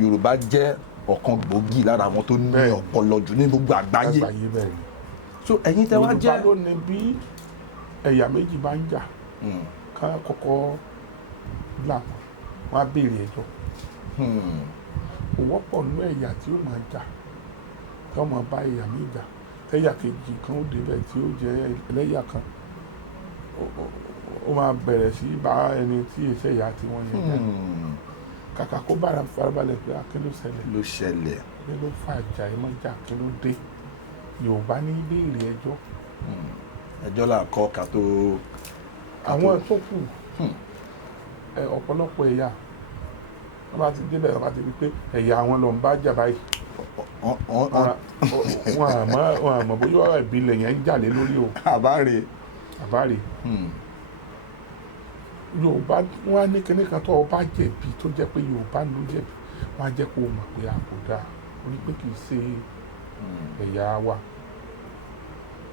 Yorùbá jẹ́ ọ̀kan gbòógì lára àwọn tó ní ọpọlọ jù ní gbogbo àgbáyé so ẹ̀yin tẹ́ wá jẹ́ Yorùbá ló ní bí ẹ̀yà méjì bá ń jà ká kọ́kọ́ là wọ́n á béèrè ẹjọ́ kò wọ́pọ̀ nínú ẹ̀yà tí ó máa jà tí wọ́n máa bá ẹ̀yà méjì jà tẹ́yà kejì kan ó débẹ̀ tí ó jẹ́ ẹlẹ́yà kan ó máa bẹ̀rẹ̀ sí bá ẹni tí èsẹ̀ ìyá tí wọ́n yẹn jẹ́ kàkà kó bára farabalẹ̀ pé kí ló ṣẹlẹ̀ kí ló fà ìjà ẹ mọ́ jà kí ló dé Yorùbá ní béèrè ẹjọ́ là kọ́ ká tó. àwọn tó kù ọ̀pọ̀lọpọ̀ ẹ̀yà wọ́n bá ti débẹ̀ wọ́n bá ti rí pé ẹ̀yà àwọn ló ń bá jà báyìí wọn àmọ́ bóyá ìbílẹ̀ yẹn ń jà lé lórí o. àbáre. Yorùbá wọn á ní kíní kan tó o bá jẹ̀bi tó jẹ́ pé Yorùbá ló jẹ̀bi wọn á jẹ́ kó o mọ̀ pé a kò dáa o ní pé kì í ṣe ẹ̀yà wa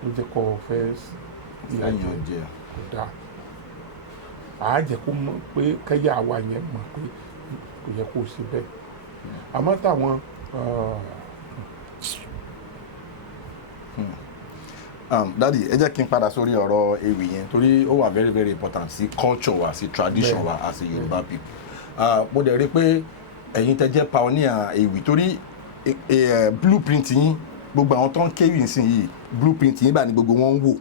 ló jẹ́ kó o fẹ́ ìyànjẹ kò dáa àá jẹ́ kó mọ̀ pé kẹ́yà wa yẹn mọ̀ pé kò yẹ kó o ṣe bẹ́ẹ̀ àmọ́ táwọn dadi ẹ jẹ́ kí n padà sórí ọ̀rọ̀ ewì yẹn torí ó wà very very important sí culture wa sí tradition wa as a Yorùbá people mo dẹ̀ rí pé ẹ̀yin tẹ́ jẹ́ pioneer ewì torí blueprint yín gbogbo àwọn tó ń kéwì nísìn yìí blueprint yín bá ní gbogbo wọn ń wò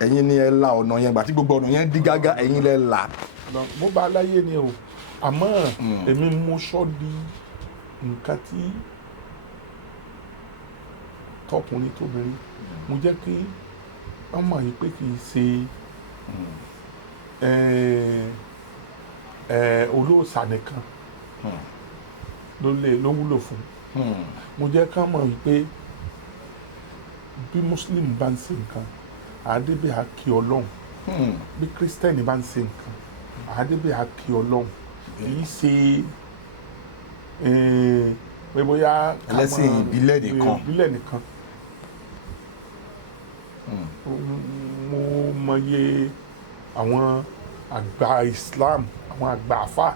ẹ̀yin ni ẹ la ọ̀nà yẹn gbà tí gbogbo ọ̀nà yẹn dí gágá ẹ̀yin lẹ là. bó bá láyé ni o àmọ́ èmi mo sọ di nǹkan tí tọkùnrin tóbìnrin mo jẹ́ kí wọ́n mọ̀ yìí pé kì í ṣe olóòṣà nìkan ló wúlò fún mo jẹ́ ká mọ̀ yìí pé bí Muslim bá ń ṣe nǹkan àádébẹ̀ á kí Ọlọ́run bí Kristẹni bá ń ṣe nǹkan àádébẹ̀ á kí Ọlọ́run kì í ṣe pé bóyá ẹlẹ́sìn ìbílẹ̀ nìkan. mo mọye àwọn àgbà Islam àwọn àgbà àfà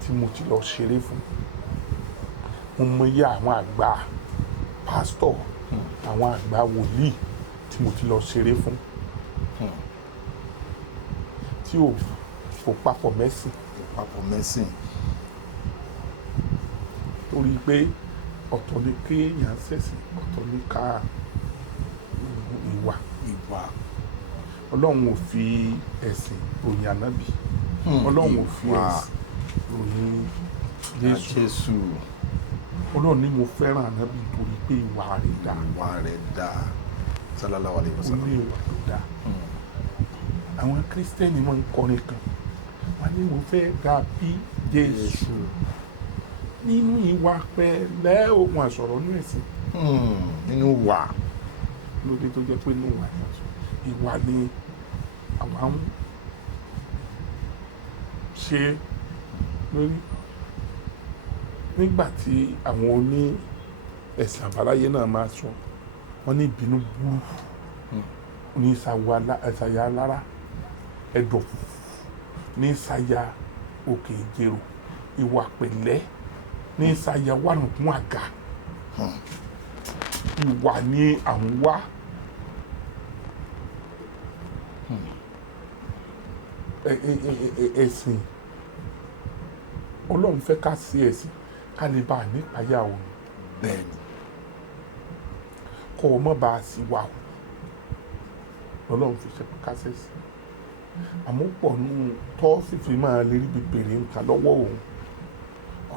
tí mo ti lọ ṣeré fún mo mọye àwọn àgbà pásítọ̀ àwọn àgbà wòlíì tí mo ti lọ ṣeré fún tí ò papọ̀ mẹ́sìn torí pé ọ̀tọ̀ ni kéèyàn ṣẹ̀sìn ọ̀tọ̀ ni ká ìwà Ọlọ́run ò fi ẹ̀sìn ròyìn ànábì Ọlọ́run ò fi ẹ̀sìn ròyìn Jésù Ọlọ́run ní mo fẹ́ràn ànábì torí pé ìwà rẹ̀ dáa sallallahu alaihi wasallam. ó ní ìwà tó dáa àwọn Kírísítẹ́nì máa ń kọrin kan wọ́n ní mo fẹ́ dàbí Jésù nínú ìwà pẹ̀lẹ́ ohun àsọ̀rọ̀ ní ẹ̀sìn nínú wà lóde tó jẹ́ pé inú ìwà ni àwọn ń ṣe lórí nígbà tí àwọn oní ẹ̀sìn àbáláyé náà máa sọ wọ́n ní ìbínú burú ní ìsàyà alára ẹ̀dọ̀ ní ìsàyà òkè ìjẹ̀rò ìwà pẹ̀lẹ́ ní ìsàyà wànùkún àga ìwà ní àwọn wá ẹ̀sìn Ọlọ́run fẹ́ ká sí ẹ̀sìn ká lè bá a nípayà òun bẹ́ẹ̀ni kọ́ ọ mọ́ bá a sì wà Ọlọ́run fi ṣe ká sẹ́sì àmọ́ pọ̀ nù tọ́ sì fi máa lè rí bèbèrè nǹkan lọ́wọ́ òun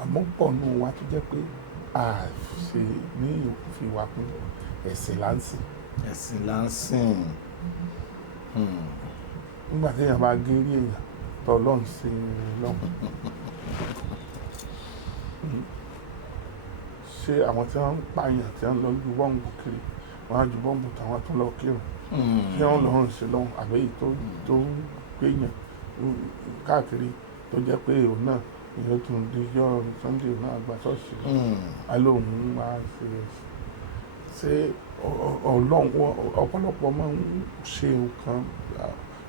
àmọ́ pọ̀ nù wa tó jẹ́ pé a ṣe ní ìfiwà kún ẹ̀sìn láǹsìn nígbà tí èèyàn bá gé rí èèyàn tọ́ Ọlọ́run sí lọ́hùn ṣé àwọn tí wọ́n ń pààyàn tí wọ́n lọ ju bọ́ǹbù kiri wọ́n á ju bọ́ǹbù táwọn tó lọ kírun ṣé wọ́n lọ́rùn sí lọ́hùn àbẹ́yì tó ń gbéyàn káàkiri tó jẹ́ pé òun náà ìyẹn tó ń di yọ Sunday náà gba ṣọ́ọ̀ṣì alóhùn máa ṣe Ọlọ́run ọ̀pọ̀lọpọ̀ máa ń ṣe nǹkan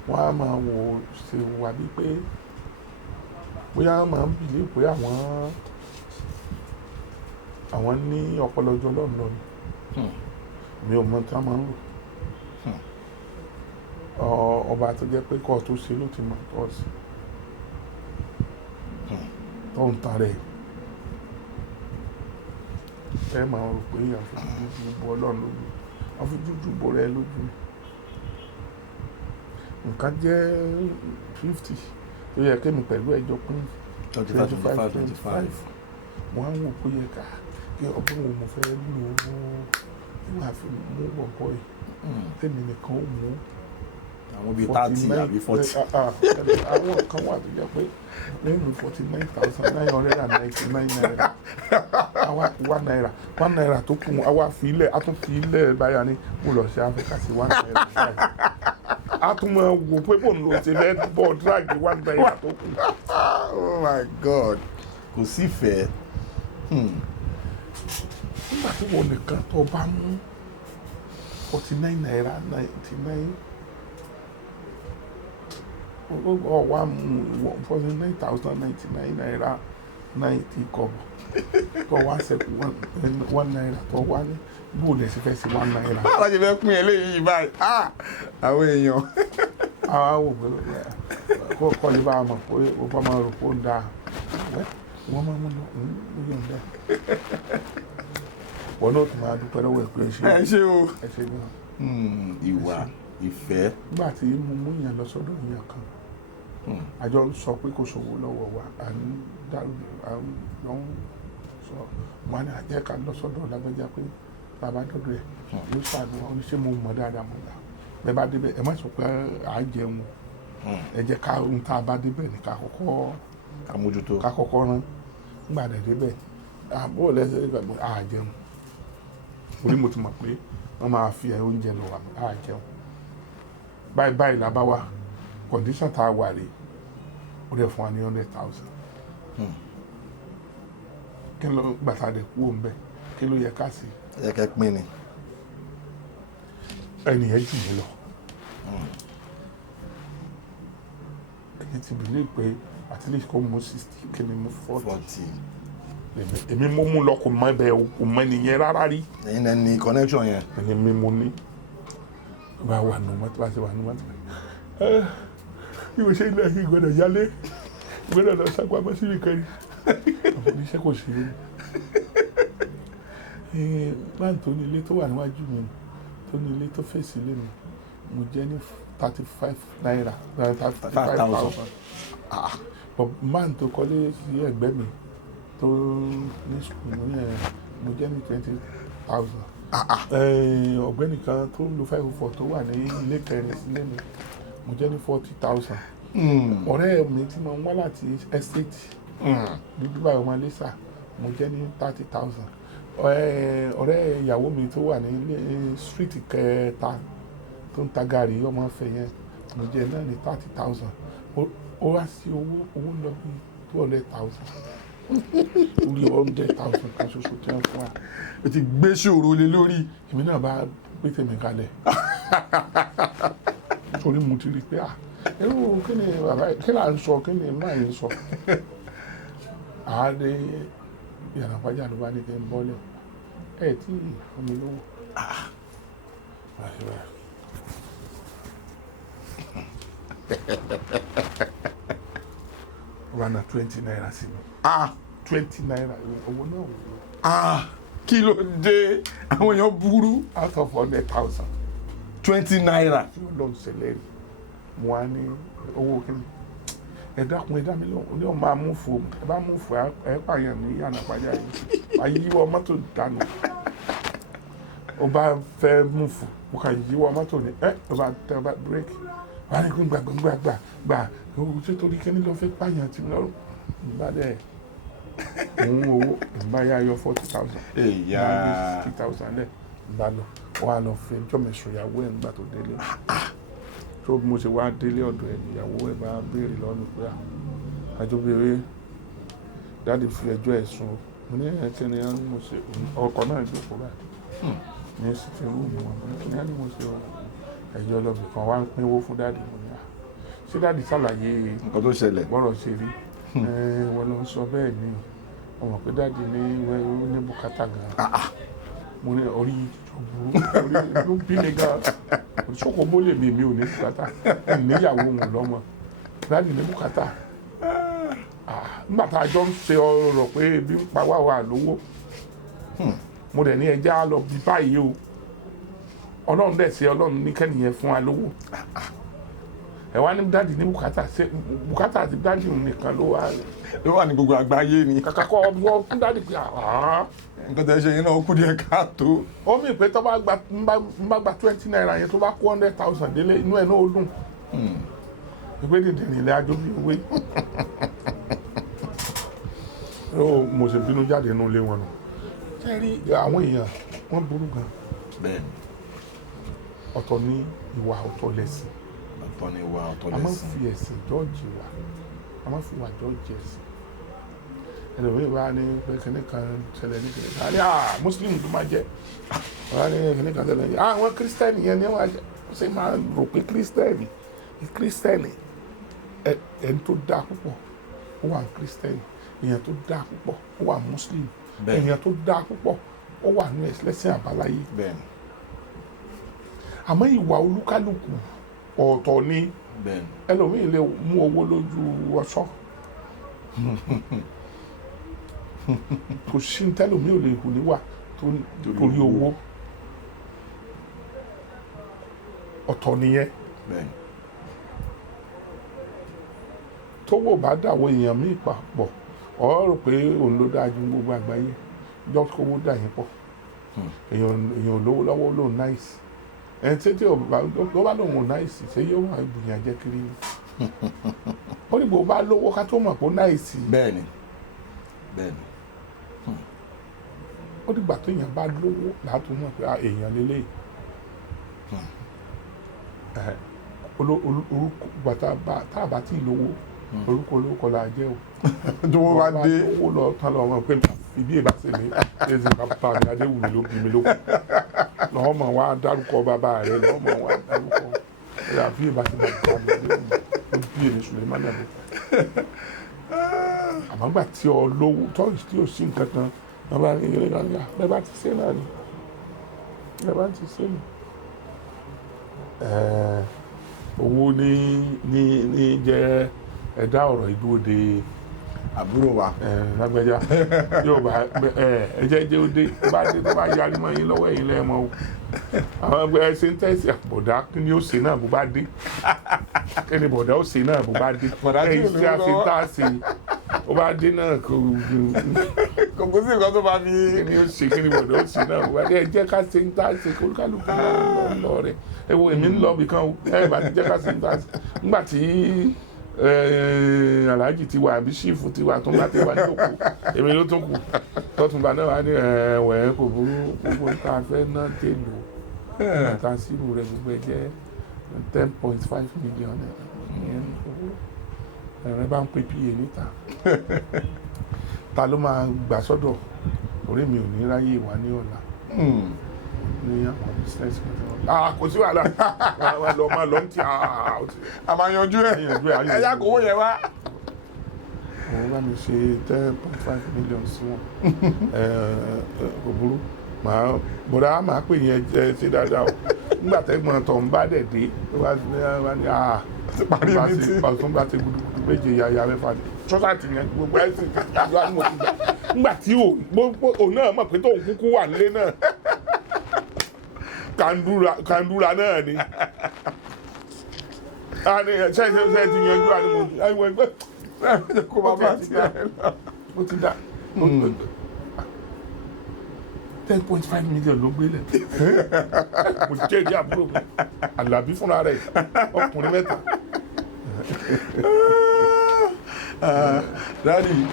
wọ́n á máa wò ṣe wà bí pé bóyá wọ́n máa ń bìlí pé àwọn ní ọpọlọjọ Ọlọ́run lọ ni mi ò mọ tí wọ́n máa ń lò ọba tó jẹ́ pé kọ́ tó ṣe ló ti mọ̀ tọ́ sí tó ń tan rẹ̀ ẹ máa rò pé àfojú bo Ọlọ́run lójú àfojú bo rẹ̀ lójú nǹkan jẹ́ 50 tó yẹ kémi pẹ̀lú ẹjọ́ pín 25 wọ́n á wò pé yẹ ká kí ọgbọ́n wo mo fẹ́ lò ó nígbà fi mú bọ̀bọ̀ yìí tèmi nìkan ó mú àwọn bíi 30 àbí 40. àwọn kan wà tó jẹ́ pé lẹ́yìn 49,999 naira àwa one naira tó kù àwa fi ilẹ̀ a tún fi ilẹ̀ báyà ní mo lọ sí Áfíríkà sí 1 naira 5 a tún máa wò pé bò ń lo ti fẹ́ bọ̀ dírágì 1 naira tó kù. Oh my God, kò sí fẹ́. nígbà tí wọn nìkan tó bá mú 49 naira 99 ọwọ́ mú 49,099 naira 90 kọ́bọ̀ tó wá sẹ́kù 1 naira tó wá ní bóòlù ẹ̀sìn fẹ́ sí 1 naira. báwo ṣe fẹ́ pín eléyìí báyìí àwọn èèyàn. àwa wò pé kọ́ ní bá a mọ̀ pé o bá máa rò pé ó ń da wọ́n máa mú lọ lórí ọ̀dà wọ́n náà tún máa dúpẹ́ lọ́wọ́ ẹ̀ pé ẹ ṣe o ẹ ṣe náà. ìwà ìfẹ́. nígbà tí mo mú yàn lọ sọ́dọ̀ yàn kan àjọ sọ pé kò sówó lọ́wọ́ wa à ń lọ sọ wọn ni àjẹ́ ká lọ sọ́dọ̀ lágbẹ́já pé bàbá dọ́dọ̀ ẹ̀ ló ṣàánú wa oníṣẹ́ mo mọ̀ dáadáa mọ̀ gbà bẹ́ẹ̀ bá débẹ̀ ẹ má sọ pé à ń jẹun ẹ jẹ́ ká ń tá a bá débẹ̀ ní ká kọ́kọ́ rán nígbà dẹ̀ débẹ̀ àbúrò lẹ́sẹ̀ gbàgbọ́ à jẹun orí mo ti mọ̀ pé wọ́n máa fi oúnjẹ lọ wà à jẹun báyìí la bá wa condition tá a wà rè ó dẹ̀ fún wa ní 100,000 kí ló gbàtà dẹ̀ kú òun bẹ́ẹ̀ kí ló yẹ ká sí. ẹ kẹ́ pín ni. ẹnìyẹn jù mí lọ ẹni tí bìlí pé at least kò mú 60 kí ni mú 40 èmi mú mú lọ kò mọ ẹbẹ kò mọ ẹnìyẹn rárá rí. ẹ̀yin náà ní connection yẹn. ẹni mi mú ní bá wà nù mọ́tò bá ṣe wà nù mọ́tò bí mo ṣe ń lọ kí gbọ́dọ̀ yálé gbọ́dọ̀ lọ sápá mọ́ síbi kan ní àwọn oníṣẹ́ kò sí ní báńkì tó ní ilé tó wà níwájú mi tó ní ilé tó fèsì ilé mi mo jẹ́ ní 35 naira 35,000 báńkì tó kọ́lé sí ẹ̀gbẹ́ mi tó ní sùkúl mo jẹ́ ní 20,000 ọ̀gbẹ́ni kan tó ń lo 504 tó wà ní ilé kẹrin sílé mi mo jẹ́ ní 40,000 ọ̀rẹ́ mi tí mo ń wá láti estate dúdú báyọ̀ ọmọ lẹ́sà mo jẹ́ ní 30,000 ọ̀rẹ́ ìyàwó mi tó wà ní street kẹta tó ń ta gàrí ọmọ fẹ́ yẹn mo jẹ́ náà ní 30,000 ó wá sí owó lọ bí 200,000 orí 100,000 kan ṣoṣo tí wọ́n fún wa. o ti gbé ṣòro lé lórí. èmi náà bá gbé tèmi kalẹ̀ nítorí mo ti rí i pé irú kí ni bàbá kí là ń sọ kí ni máa ń sọ àádé yàrá pàjá ló bá ní kí n bọ́lẹ̀ ẹ̀ tí omi lówó. wọ́n na 20 naira sí mi. 20 naira owó náà wò. kí ló dé àwọn èèyàn burú. out of 100,000. 20 naira. tí ó lọ ṣẹlẹ̀ rí mo á ní owó kí ni ẹ dákun ẹ dá mi lóhùn ní ọmọ amúfo ẹ bá múfo ẹ pààyàn ní yàrá pàjá yìí àyíwọ mọ́tò dànù ó bá fẹ́ múfo mo kà yíwọ mọ́tò ní ó bá tẹ ọba bírèkì wà á ní kí n gbà owó tí torí kí ni lọ fẹ́ pààyàn tí lọ́rùn nígbà dẹ̀ òun owó ìgbà yà yọ 40,000 èyà 60,000 lẹ̀ nígbà lọ wà á lọ fẹ́ ẹjọ́ mi sùn ìyàwó ẹ̀ nígbà tó délé tó mo ṣe wá délé ọ̀dọ̀ ẹ̀ ìyàwó ẹ̀ bá béèrè lọ́nu pé àjọ béèrè dáàdi fi ẹjọ́ ẹ̀ sùn mo ní ẹ̀kẹ́ ni mo ṣe ọkọ̀ náà jókòó báyìí ní sítì rúùmù wọn mo ní kí ni mo ṣe ẹjọ́ lọ́bì kan wá ń pínwó fún dáàdi mo ní ṣé dáàdi ṣàlàyé nǹkan tó ṣẹlẹ̀ bọ́rọ̀ ṣe rí wọn ló ń sọ bẹ́ẹ̀ ni ọmọ pé dáàdi ní bùkátà gan mo ní orí ìjọ̀gbọ̀n orí ló bí mi gan ṣókò bó lè mi ò ní bùkátà níyàwó òun lọ́mọ dáàdì ní bùkátà nígbà tá a jọ ń ṣe ọ̀rọ̀ pé ebi ń pa wá wà lówó mo dẹ̀ ní ẹja lọ bí báyìí o ọlọ́run dẹ̀ ṣe ọlọ́run ní kẹ́nìyẹn fún wa lówó ẹ wá ní dáàdì ní bùkátà ṣe bùkátà àti dáàdì òun nìkan ló wà ní gbogbo àgbáyé ni. kàkà kọ́ ọ fún dáàdì pé nǹkan tẹ́ ṣe yín náà ó kú díẹ̀ káàtó. ó mì pé tó bá gba 20 naira yẹn tó bá kó 100,000 délé inú ẹ̀ náà ó dùn ìgbé dìde nílẹ̀ àjọ bí wé mo ṣe bínú jáde nínú ilé wọn nù sẹ́rí àwọn èèyàn wọ́n burú gan bẹ́ẹ̀ni ọ̀tọ̀ ní ìwà ọ̀tọ̀ lẹ́sìn ọ̀tọ̀ ní ìwà ọ̀tọ̀ a máa ń lẹ́sìn. fi ẹ̀sìn jọ́ọ̀jì wa a máa ń fi wà jọ́ọ̀jì ẹ̀sìn ẹlòmíì bá ní pé kíní kan ṣẹlẹ̀ ní kíní kan ní mùsùlùmí tó máa jẹ́ wọ́n á ní kíní kan ṣẹlẹ̀ ní àwọn kírísítẹ́nì yẹn ní wọ́n á jẹ́ ó sì máa rò pé kírísítẹ́nì ẹni tó dáa púpọ̀ ó wà kírísítẹ́nì èèyàn tó dáa púpọ̀ ó wà mùsùlùmí èèyàn tó dáa púpọ̀ ó wà ní ẹ̀sìn àbáláyé bẹ́ẹ̀ni àmọ́ ìwà olúkálùkù ọ̀tọ̀ ni bẹ́ẹ̀ni ẹlòmíì lè mú owó lójú ọṣọ́ kò sí tẹlòmíì ò lè hù níwà torí owó ọ̀tọ̀ nìyẹn bẹ́ẹ̀ni tówó bá dàwọ̀ èèyàn míì papọ̀ ọ rò pé òun ló dáa ju gbogbo àgbáyé jọ́ kówó dà yín pọ̀ èèyàn olówó lọ́wọ́ lòun náìsì ẹni tí ó bá lòun ò náìsì ṣé yóò máa gbìyànjú jẹ́ kiri ni ó ní bó bá lówó ká tó mọ̀ pé ó náìsì bẹ́ẹ̀ni bẹ́ẹ̀ni ó dìgbà tó èèyàn bá lówó látò mọ̀ pé èèyàn lélẹ̀ orúkọ gbàtà tá a bá tí ì lówó orúkọ olóko la jẹ́ o tó wọ́n bá dé owó lọ tán lọ wọn pé ibi ìbá sì ní ẹsẹ̀ bàbá mi adéwùmí ló bí mi ló lọ́wọ́ mọ̀ wá dárúkọ bàbá rẹ̀ lọ́wọ́ mọ̀ wá dárúkọ ẹ̀yà bí ìbá sì bàbá mi adéwùmí ló bí èmi Suleiman Adé àmọ́ gbà tí ọ lówó tọ́yì tí ò sí nǹkan kan wọ́n bá ní ilé kan ní bẹ́ẹ̀ bá ti ṣe náà ni bẹ́ẹ̀ bá ti ṣe ni owó ní jẹ́ ẹ̀dá ọ̀rọ̀ ìdúró de àbúrò wa lágbẹ́já yóò bá ẹ̀jẹ̀ jẹ́ ó dé tó bá yarí mọ́ yín lọ́wọ́ ẹ̀yin lẹ́ẹ̀mọ́ o àwọn ẹgbẹ́ ẹ̀sìn ń tẹ̀sí bọ̀dá kí ni ó ṣe náà bó bá dé kí ni bọ̀dá ó ṣe náà bó bá dé ẹ̀yin tí a ṣe tá a ṣe ó bá dé náà kò sí nǹkan tó bá fi. kí ni ó ṣe kí ni bọ̀dá ó ṣe náà bó bá dé ẹ jẹ́ ká ṣe ń tá a ṣe kó kálukú náà lọ rẹ̀ ẹ wo èmi ń lọ bìkan o ẹ bá ti jẹ́ ká ṣe ń tá a ṣe nígbà tí Alhaji ti wà àbí ṣífù ti wà tó ń bá ti wà níjókòó èmi ló tún kù tọ́tùnbà náà wà ní ẹ̀wẹ̀ kò burú gbogbo nǹkan afẹ́ náà dèlò nǹkan sírù rẹ̀ gbogbo ẹ̀ jẹ́ 10.5 million ìyẹn ẹ̀rẹ́ bá ń pè pa níta ta ló máa gbà sọ́dọ̀ orí mi ò ní ráyè wá ní ọ̀la ní àwọn business kò sí wàhálà máa lọ ń tí a máa yanjú ẹ ẹyà kò wó yẹn wá. òun bá mi ṣe 10.5 million sí wọn kò burú bọ̀dá máa pè yẹn ṣe dáadáa o nígbà tẹ́gbọ̀n tó ń bá dẹ̀ dé wá ní tó ń bá ti gudugudu méje yaya mẹ́fà dé sọ́sàtì yẹn gbogbo ẹ̀sìn ìjọba ni mo ti gbà nígbà tí òun náà mọ̀ pé tóun kúkú wà nílé náà kandura náà ni ṣe ti yanjú àníwò ẹgbẹ́ kó bá bá ti dá ó ti dá 10.5 million ló gbélé mo jẹ́ ìdí àbúrò mi Àlàbí fúnra rẹ̀ ọkùnrin mẹ́ta. Daddy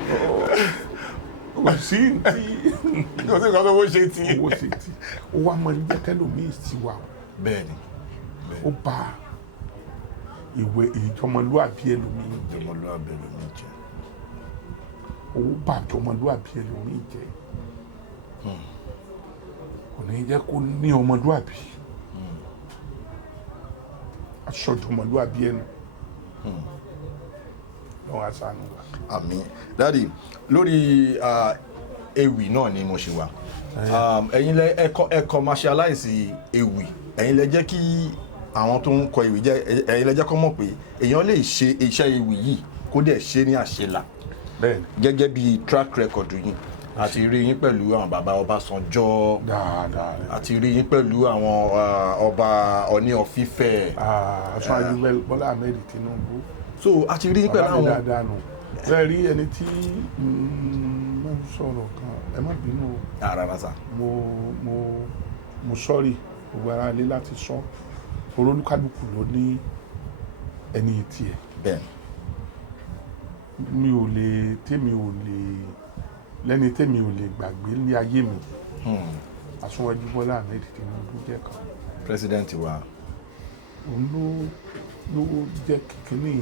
kò sí ti kò sí nǹkan tó wó ṣe ti. owó ṣe ti ó wá mọ ní jẹ́kẹ́lòmíì sí wa bẹ́ẹ̀ni ó bá ìwé ìjọmọlúàbí ẹlòmíì ìjọmọlúàbí ẹlòmíì jẹ owó bá ìjọmọlúàbí ẹlòmíì jẹ kò ní jẹ́ kó ní ọmọlúàbí aṣọ ìjọmọlúàbí ẹnu lọ́wọ́ àṣàánú wa. àmín. Daddy lórí ewì náà ni mo ṣe wà. Ẹ̀yin lẹ ẹ commercialize ewì, ẹ̀yin lẹ jẹ́ kí àwọn tó ń kọ ewì jẹ́ ẹ̀yin lẹ jẹ́ kó mọ̀ pé èèyàn lè ṣe iṣẹ́ ewì yìí kó dẹ̀ ṣe ní àṣelà. Bẹ́ẹ̀ni. Gẹ́gẹ́ bí track record yín àti rí yín pẹ̀lú àwọn bàbá Ọbásanjọ́, àti rí yín pẹ̀lú àwọn ọba Ọọ̀ni of Ifẹ̀, Aṣíwájú Bọ́lá Ahmed Tinubu. So àti rí yín pẹ̀lú àwọn dáadáa nù. Bẹ́ẹ̀ rí ẹni tí máa ń sọ̀rọ̀ kan ẹ má bínú o. Rárá sà. Mo sọ́rí gbogbo ara lé láti sọ olúkálùkù ló ní ẹni tiẹ̀. Bẹ́ẹ̀ mi ò lè gbàgbé ní ayé mi. Aṣíwájú Bọ́lá Ahmed Tinubu jẹ́ kan. President wa. Òun ló jẹ́ kíkíní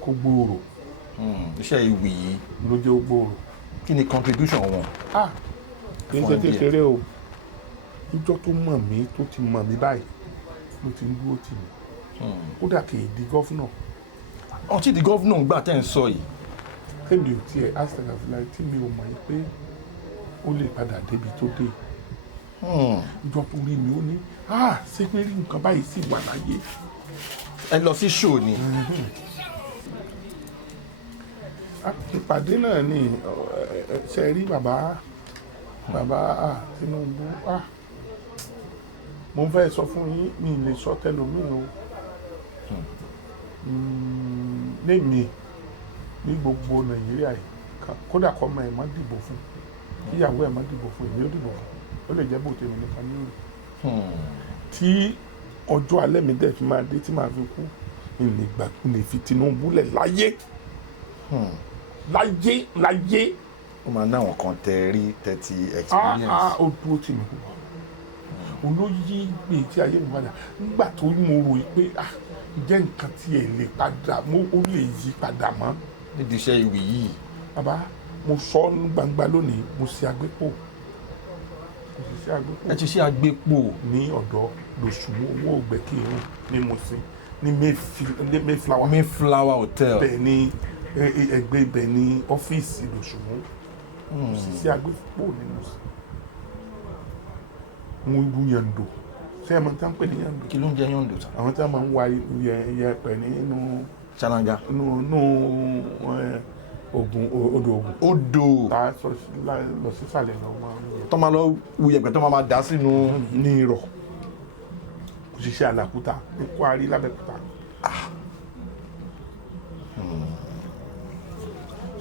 kó gbòòrò. Iṣẹ́ ewì yìí ló jẹ́ ó gbòòrò. Kí ni contribution wọn? Kì í ṣe kékeré o. Níjọ́ tó mọ̀ mí tó ti mọ̀ mí báyìí ló ti ń dúró tì mí. Kódà kì í di gọ́fúnà. Ọtí di gọ́fúnà ń gbà tẹ́ ń sọ yìí. Kémi ò tiẹ̀ astagafula tí mi ò mọ̀ yìí pé ó lè padà débi tó dé. Ìjọ tó rí mi ó ní ṣé pé rí nǹkan báyìí sì wà láyé. Ẹ lọ sí show ni. Ìpàdé náà ni ṣe rí bàbá Tinubu. Mo fẹ́ sọ fún yín mi lè sọ tẹlòmíì o. Lémi ní gbogbo Nàìjíríà yìí kódà kọ́ ọmọ ẹ̀ má dìbò fún, kíyàwó ẹ̀ má dìbò fún, èmi ó dìbò fún, ó lè jẹ́ bòtẹ́ mi nìkan ní òru. Tí ọjọ́ alẹ́ mi dẹ̀ fi máa dé tí màá fi kú ìlè fi Tinubu lẹ̀ láyé. Láyé. Ó máa ná àwọn kan tẹ rí tẹ́tí experience. Ó dúró tì mí púpọ̀. Olóyè gbé tí ayé mi padà nígbà tó mo rò pé jẹ́ nǹkan tí ẹ̀ lè padà ó lè yí padà mọ́. Nídìí iṣẹ́ ewì yìí. Bàbá mo sọ ní gbangba lónìí mo ṣe agbépo. Ẹ ti ṣe agbépo. Ní ọ̀dọ̀ Lòṣùmù owó ògbẹ́kìrún ní Mùsìn ní Mayflower. Mayflower hotel. Bẹ́ẹ̀ ni ẹgbẹ́ ibẹ̀ ní ọ́fíìsì Lòṣùmù. Mo sì ṣe agbépo ní Mùsìn. Mo ru yàndò. Ṣé ẹ mọ̀ tí wọ́n ń pè ní yàndò? Kí ló ń jẹ́ yàndò sá? Àwọn tí wọ́n máa ń wa yẹ̀pẹ̀ nínú ṣáláńgá. Nínú odò Ògùn. Tá a lọ sísàlẹ̀ lọ wọn. Tó máa lọ wu yẹ̀pẹ̀ tó máa dá sínú. Ní Irọ̀. Òṣìṣẹ́ Àlàkúta ní Kwari l'Abẹ́òkúta.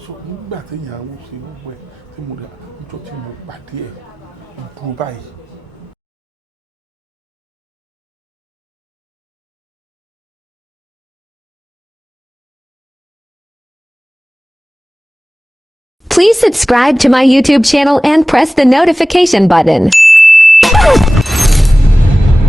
So nígbà tí ìyàwó ṣe gbogbo ẹ̀ tí mo dà níjọ́ tí mo pàdé ẹ̀ dúró báyìí. Please subscribe to my YouTube channel and press the notification button.